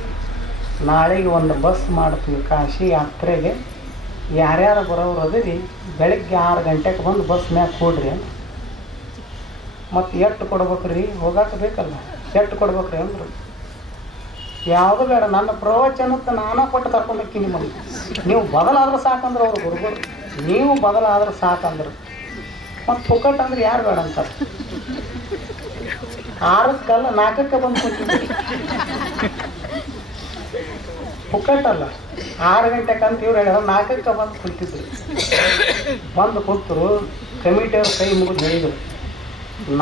ನಾಳೆಗೆ ಒಂದು ಬಸ್ ಮಾಡ್ತೀವಿ ಕಾಶಿ ಯಾತ್ರೆಗೆ, ಯಾರ್ಯಾರು ಬರೋರು ಅದಿರಿ ಬೆಳಗ್ಗೆ 6 ಗಂಟೆಗೆ ಬಂದು ಬಸ್ ಮ್ಯಾಗ ಕೊಡ್ರಿ. ಮತ್ತು ಎಷ್ಟು ಕೊಡ್ಬೇಕ್ರಿ, ಹೋಗಕ್ಕೆ ಬೇಕಲ್ಲ, ಎಷ್ಟು ಕೊಡ್ಬೇಕ್ರಿ ಅಂದರು. ಯಾವುದು ಬೇಡ, ನನ್ನ ಪ್ರವಚನಕ್ಕೆ ನಾನೇ ಕೊಟ್ಟು ಕರ್ಕೊಂಡು ಹೋಗ್ತೀನಿ ನಿಮ್ಮಲ್ಲಿ, ನೀವು ಬದಲಾದ್ರೆ ಸಾಕಂದ್ರೆ ಅವ್ರು ಗುರುಗಳು, ನೀವು ಬದಲಾದ್ರೆ ಸಾಕಂದ್ರು. ಮತ್ತು ಪುಕ್ಕಟ್ ಅಂದ್ರೆ ಯಾರು ಬೇಡ ಅಂತಾರೆ. 6ಕ್ಕಲ್ಲ 4ಕ್ಕೆ ಬಂದು ಕೂತಿದ್ರು, ಪುಕ್ಕಟ್ಟಲ್ಲ 6 ಗಂಟೆಗೆ ಅಂತ ಇವ್ರು ಹೇಳ್ಯಾರ, 4ಕ್ಕೆ ಬಂದು ಕುಂತಿದ್ರು. ಬಂದು ಕೂತರು, ಕಮಿಟಿಯವ್ರ ಕೈ ಮುಗಿದು ಹೇಳಿದರು,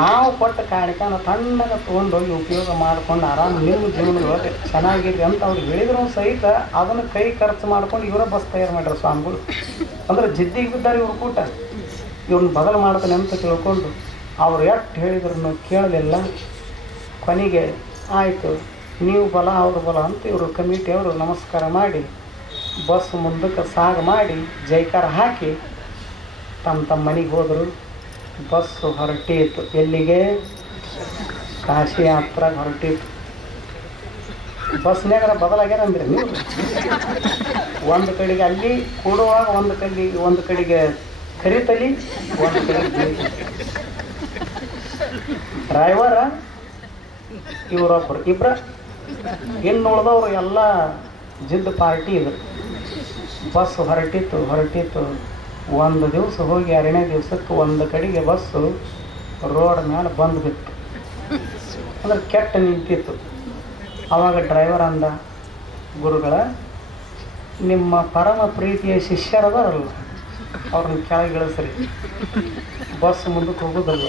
ನಾವು ಕೊಟ್ಟ ಕಾಣಿಕೆನ ತಣ್ಣಗೆ ತೊಗೊಂಡೋಗಿ ಉಪಯೋಗ ಮಾಡ್ಕೊಂಡು ಆರಾಮ ನಿಮ್ಮ ಜೀವನದೊಳಗೆ ಚೆನ್ನಾಗಿರಿ ಅಂತ ಅವ್ರಿಗೆ ಹೇಳಿದ್ರು ಸಹಿತ ಅದನ್ನು ಕೈ ಖರ್ಚು ಮಾಡ್ಕೊಂಡು ಇವರ ಬಸ್ ತಯಾರು ಮಾಡ್ಯಾರ ಸ್ವಾಮಿಗಳು. ಅಂದ್ರೆ ಜಿದ್ದಿಗೆ ಬಿದ್ದಾರೆ ಇವ್ರು ಕೂಟ. ಇವ್ರನ್ನ ಬದಲು ಮಾಡ್ತಾನೆ ಅಂತ ತಿಳ್ಕೊಂಡು ಅವ್ರು ಎಷ್ಟು ಹೇಳಿದ್ರು ಕೇಳಲಿಲ್ಲ. ಕೊನೆಗೆ ಆಯಿತು ನೀವು ಬಲ ಅವ್ರು ಬಲ ಅಂತ ಇವರು ಕಮಿಟಿಯವರು ನಮಸ್ಕಾರ ಮಾಡಿ ಬಸ್ ಮುಂದಕ್ಕೆ ಸಾಗ ಮಾಡಿ ಜೈಕಾರ ಹಾಕಿ ತಮ್ಮ ಮನೆಗೆ ಹೋದರು. ಬಸ್ಸು ಹೊರಟಿತ್ತು, ಎಲ್ಲಿಗೆ? ಕಾಶಿ ಯಾತ್ರೆಗೆ ಹೊರಟಿತ್ತು. ಬಸ್ನಾಗರ ಬದಲಾಗ್ಯಾರ ಅಂದ್ರೆ ನೀವು ಒಂದು ಕಡೆಗೆ ಅಲ್ಲಿ ಕೂಡುವಾಗ ಒಂದು ಕಡೆಗೆ ಕರಿತಲಿ, ಒಂದು ಕಡೆಗೆ ಡ್ರೈವರ ಇವರೊಬ್ಬರು ಇಬ್ಬರ, ಇನ್ನು ಉಳಿದವರು ಎಲ್ಲ ಜಿದ್ದು ಪಾರ್ಟಿ ಇದ್ರು. ಬಸ್ ಹೊರಟಿತ್ತು. ಒಂದು ದಿವಸ ಹೋಗಿ 2ನೇ ದಿವಸಕ್ಕೆ ಒಂದು ಕಡೆಗೆ ಬಸ್ಸು ರೋಡ್ ಮೇಲೆ ಬಂದು ಬಿತ್ತು, ಅಂದ್ರೆ ಕೆಟ್ಟ ನಿಂತಿತ್ತು. ಆವಾಗ ಡ್ರೈವರ್ ಅಂದ, ಗುರುಗಳ ನಿಮ್ಮ ಪರಮ ಪ್ರೀತಿಯ ಶಿಷ್ಯರದಾರಲ್ಲ ಅವ್ರನ್ನ ಕೆಳಗಿಳಿಸ್ರಿ, ಬಸ್ ಮುಂದಕ್ಕೆ ಹೋಗೋದಲ್ಲ,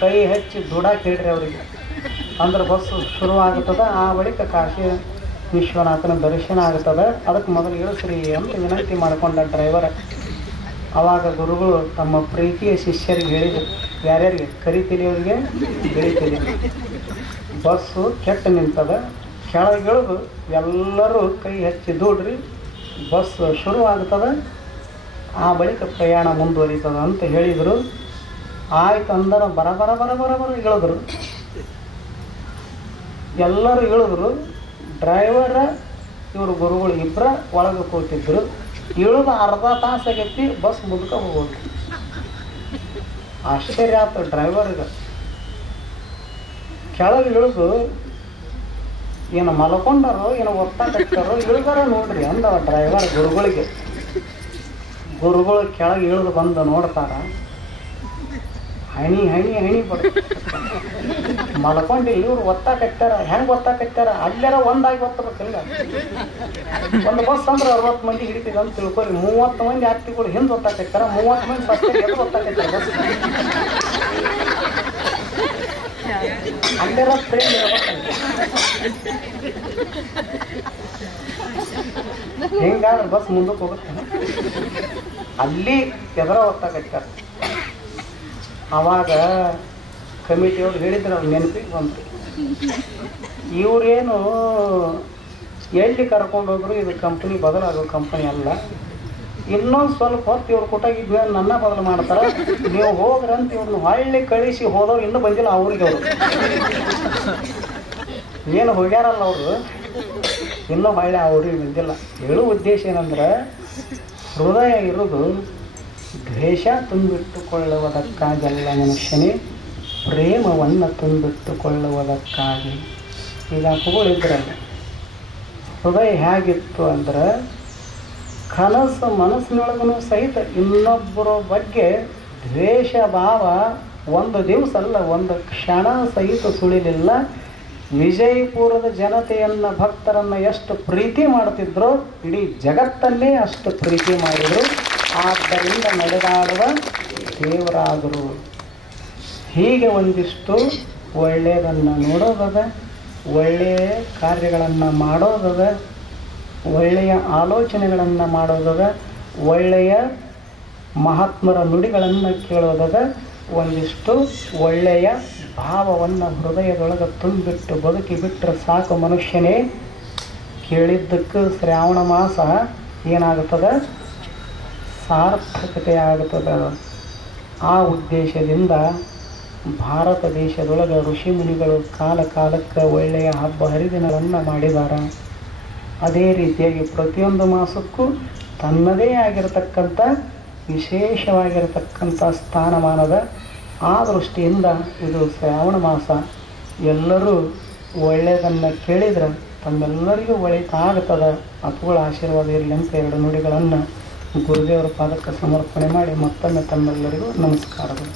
ಕೈ ಹಚ್ಚಿ ದುಡಾಕ್ ಹೇಳ್ರಿ ಅವರಿಗೆ, ಅಂದ್ರೆ ಬಸ್ಸು ಶುರುವಾಗುತ್ತದೆ. ಆ ಬಳಿಕ ಕಾಶಿ ವಿಶ್ವನಾಥನ ದರ್ಶನ ಆಗ್ತದೆ, ಅದಕ್ಕೆ ಮೊದಲು ಇಳಿಸ್ರಿ ಅಂತ ವಿನಂತಿ ಮಾಡ್ಕೊಂಡ ಡ್ರೈವರ್. ಆವಾಗ ಗುರುಗಳು ತಮ್ಮ ಪ್ರೀತಿಯ ಶಿಷ್ಯರಿಗೆ ಹೇಳಿದರು, ಯಾರ್ಯಾರಿಗೆ? ಕರಿತಿಲಿಯವರಿಗೆ, ಗಿಳಿತಿಲಿಯವರಿಗೆ. ಬಸ್ಸು ಕೆಟ್ಟ ನಿಂತದ, ಕೆಳಗಿಳಿದು ಎಲ್ಲರೂ ಕೈ ಹಚ್ಚಿ ದೂಡ್ರಿ, ಬಸ್ ಶುರುವಾಗ್ತದೆ, ಆ ಬಳಿಕ ಪ್ರಯಾಣ ಮುಂದುವರಿತದ ಅಂತ ಹೇಳಿದರು. ಆಯ್ತು ಅಂದ್ರೆ ಬರ ಇಳಿದ್ರು. ಎಲ್ಲರೂ ಇಳಿದ್ರು. ಡ್ರೈವರ ಇವರು ಗುರುಗಳು ಇಬ್ಬರ ಒಳಗೆ ಕೂತಿದ್ರು. ಇಳಿದು ಅರ್ಧ ತಾಸಾಗೈತಿ, ಬಸ್ ಮುಂದಕ್ಕೆ ಹೋಗೋದು. ಆಶ್ಚರ್ಯ ಆಯ್ತು ಡ್ರೈವರ್ಗೆ. ಕೆಳಗೆ ಇಳಿದು ಏನು ಮಲ್ಕೊಂಡಾರೋ ಏನೋ ಒತ್ತಾಕತ್ತಾರೋ, ಇಳಿದಾರ ನೋಡ್ರಿ ಅಂದವ ಡ್ರೈವರ್ ಗುರುಗಳಿಗೆ. ಗುರುಗಳು ಕೆಳಗೆ ಇಳಿದು ಬಂದು ನೋಡ್ತಾರ, ಹಣಿ ಬಡ ಮಲ್ಕೊಂಡಿಲ್ಲ, ಇವ್ರು ಒತ್ತಾಕತ್ತಾರ. ಹೆಂಗೆ ಒತ್ತಾಕತ್ತಾರ? ಅಲ್ಲಾರ ಒಂದಾಗಿ ಒತ್ತಬೇಕಿಲ್ಲ. ಒಂದು ಬಸ್ ಅಂದ್ರೆ 60 ಮಂದಿ ಹಿಡಿತಿದೆ ಅಂತ ತಿಳ್ಕೊಳ್ಳಿ. 30 ಮಂದಿ ಯಾತ್ರಿಗಳು ಹಿಂದೆ ಒತ್ತಾಕತ್ತಾರ, 30 ಮಂದಿ ಫಸ್ಟ್ ಎದ್ದು ಒತ್ತಾಕತ್ತಾರ ಬಸ್. ಅಲ್ಲಾರ ಟ್ರೈನ್ ಹಿಂಗಾದ್ರೆ ಬಸ್ ಮುಂದಕ್ಕೆ ಹೋಗುತ್ತೆ. ಅಲ್ಲಿ ಎದರ ಒತ್ತಾಕತ್ತಾರ. ಆವಾಗ ಕಮಿಟಿಯವ್ರು ಹೇಳಿದ್ರು, ಅವ್ರು ನೆನಪಿಗೆ ಬಂತು, ಇವರೇನು ಎಲ್ಲಿ ಕರ್ಕೊಂಡು ಹೋದ್ರು ಇದು ಕಂಪ್ನಿ ಬದಲಾಗೋ ಕಂಪ್ನಿ ಅಲ್ಲ. ಇನ್ನೊಂದು ಸ್ವಲ್ಪ ಹೊತ್ತು ಇವ್ರು ಕೊಟ್ಟಾಗಿದ್ವಿ ನನ್ನ ಬದಲು ಮಾಡ್ತಾರೆ, ನೀವು ಹೋಗ್ರಂತ ಇವ್ರನ್ನ ಹೊಳ್ಳಿ ಕಳಿಸಿ ಹೋದವ್ರು ಇನ್ನೂ ಬಂದಿಲ್ಲ. ಅವ್ರಿಗೆ ಅವರು ಏನು ಹೋಗ್ಯಾರಲ್ಲ ಅವರು, ಇನ್ನೂ ಹೊಳ್ಳಿ ಅವ್ರಿಗೆ ಬಂದಿಲ್ಲ. ಹೇಳೋ ಉದ್ದೇಶ ಏನಂದ್ರೆ, ಹೃದಯ ಇರೋದು ದ್ವೇಷ ತುಂಬಿಟ್ಟುಕೊಳ್ಳುವುದಕ್ಕಾಗಲ್ಲ ಮನುಷ್ಯನೇ, ಪ್ರೇಮವನ್ನು ತುಂಬಿಟ್ಟುಕೊಳ್ಳುವುದಕ್ಕಾಗಿ. ಈಗ ಅಪ್ಪಗಳಿದ್ರಲ್ಲ, ಹೃದಯ ಹೇಗಿತ್ತು ಅಂದ್ರೆ, ಮನಸ್ಸಿನೊಳಗೂ ಸಹಿತ ಇನ್ನೊಬ್ಬರ ಬಗ್ಗೆ ದ್ವೇಷ ಭಾವ ಒಂದು ದಿವಸ ಅಲ್ಲ, ಒಂದು ಕ್ಷಣ ಸಹಿತ ಸುಳಿಲಿಲ್ಲ. ವಿಜಯಪುರದ ಜನತೆಯನ್ನು, ಭಕ್ತರನ್ನು ಎಷ್ಟು ಪ್ರೀತಿ ಮಾಡ್ತಿದ್ರು, ಇಡೀ ಜಗತ್ತನ್ನೇ ಅಷ್ಟು ಪ್ರೀತಿ ಮಾಡಿದರು. ಆದ್ದರಿಂದ ನಡೆದಾಡುವ ದೇವರಾದರು. ಹೀಗೆ ಒಂದಿಷ್ಟು ಒಳ್ಳೆಯದನ್ನು ನೋಡೋದದ, ಒಳ್ಳೆಯ ಕಾರ್ಯಗಳನ್ನು ಮಾಡೋದದ, ಒಳ್ಳೆಯ ಆಲೋಚನೆಗಳನ್ನು ಮಾಡೋದದ, ಒಳ್ಳೆಯ ಮಹಾತ್ಮರ ನುಡಿಗಳನ್ನು ಕೇಳೋದದ, ಒಂದಿಷ್ಟು ಒಳ್ಳೆಯ ಭಾವವನ್ನು ಹೃದಯದೊಳಗೆ ತುಂಬಿಟ್ಟು ಬದುಕಿ ಬಿಟ್ಟರೆ ಸಾಕು ಮನುಷ್ಯನೇ. ಕೇಳಿದ್ದಕ್ಕೆ ಶ್ರಾವಣ ಮಾಸ ಏನಾಗುತ್ತದೆ? ಸಾರ್ಥಕತೆ ಆಗುತ್ತದೆ. ಆ ಉದ್ದೇಶದಿಂದ ಭಾರತ ದೇಶದೊಳಗೆ ಋಷಿಮುನಿಗಳು ಕಾಲಕ್ಕೆ ಒಳ್ಳೆಯ ಹಬ್ಬ ಹರಿದಿನಗಳನ್ನು ಮಾಡಿದ್ದಾರೆ. ಅದೇ ರೀತಿಯಾಗಿ ಪ್ರತಿಯೊಂದು ಮಾಸಕ್ಕೂ ತನ್ನದೇ ಆಗಿರತಕ್ಕಂಥ ವಿಶೇಷವಾಗಿರತಕ್ಕಂಥ ಸ್ಥಾನಮಾನದ. ಆ ದೃಷ್ಟಿಯಿಂದ ಇದು ಶ್ರಾವಣ ಮಾಸ. ಎಲ್ಲರೂ ಒಳ್ಳೆಯದನ್ನು ಕೇಳಿದರೆ ತಮ್ಮೆಲ್ಲರಿಗೂ ಒಳಿತಾಗುತ್ತದೆ. ಅಪ್ಪುಗಳ ಆಶೀರ್ವಾದ ಇರಲಿ ಅಂತ 2 ನುಡಿಗಳನ್ನು ಗುರುದೇವರ ಪಾದಕ್ಕೆ ಸಮರ್ಪಣೆ ಮಾಡಿ ಮತ್ತೊಮ್ಮೆ ತಮ್ಮೆಲ್ಲರಿಗೂ ನಮಸ್ಕಾರಗಳು.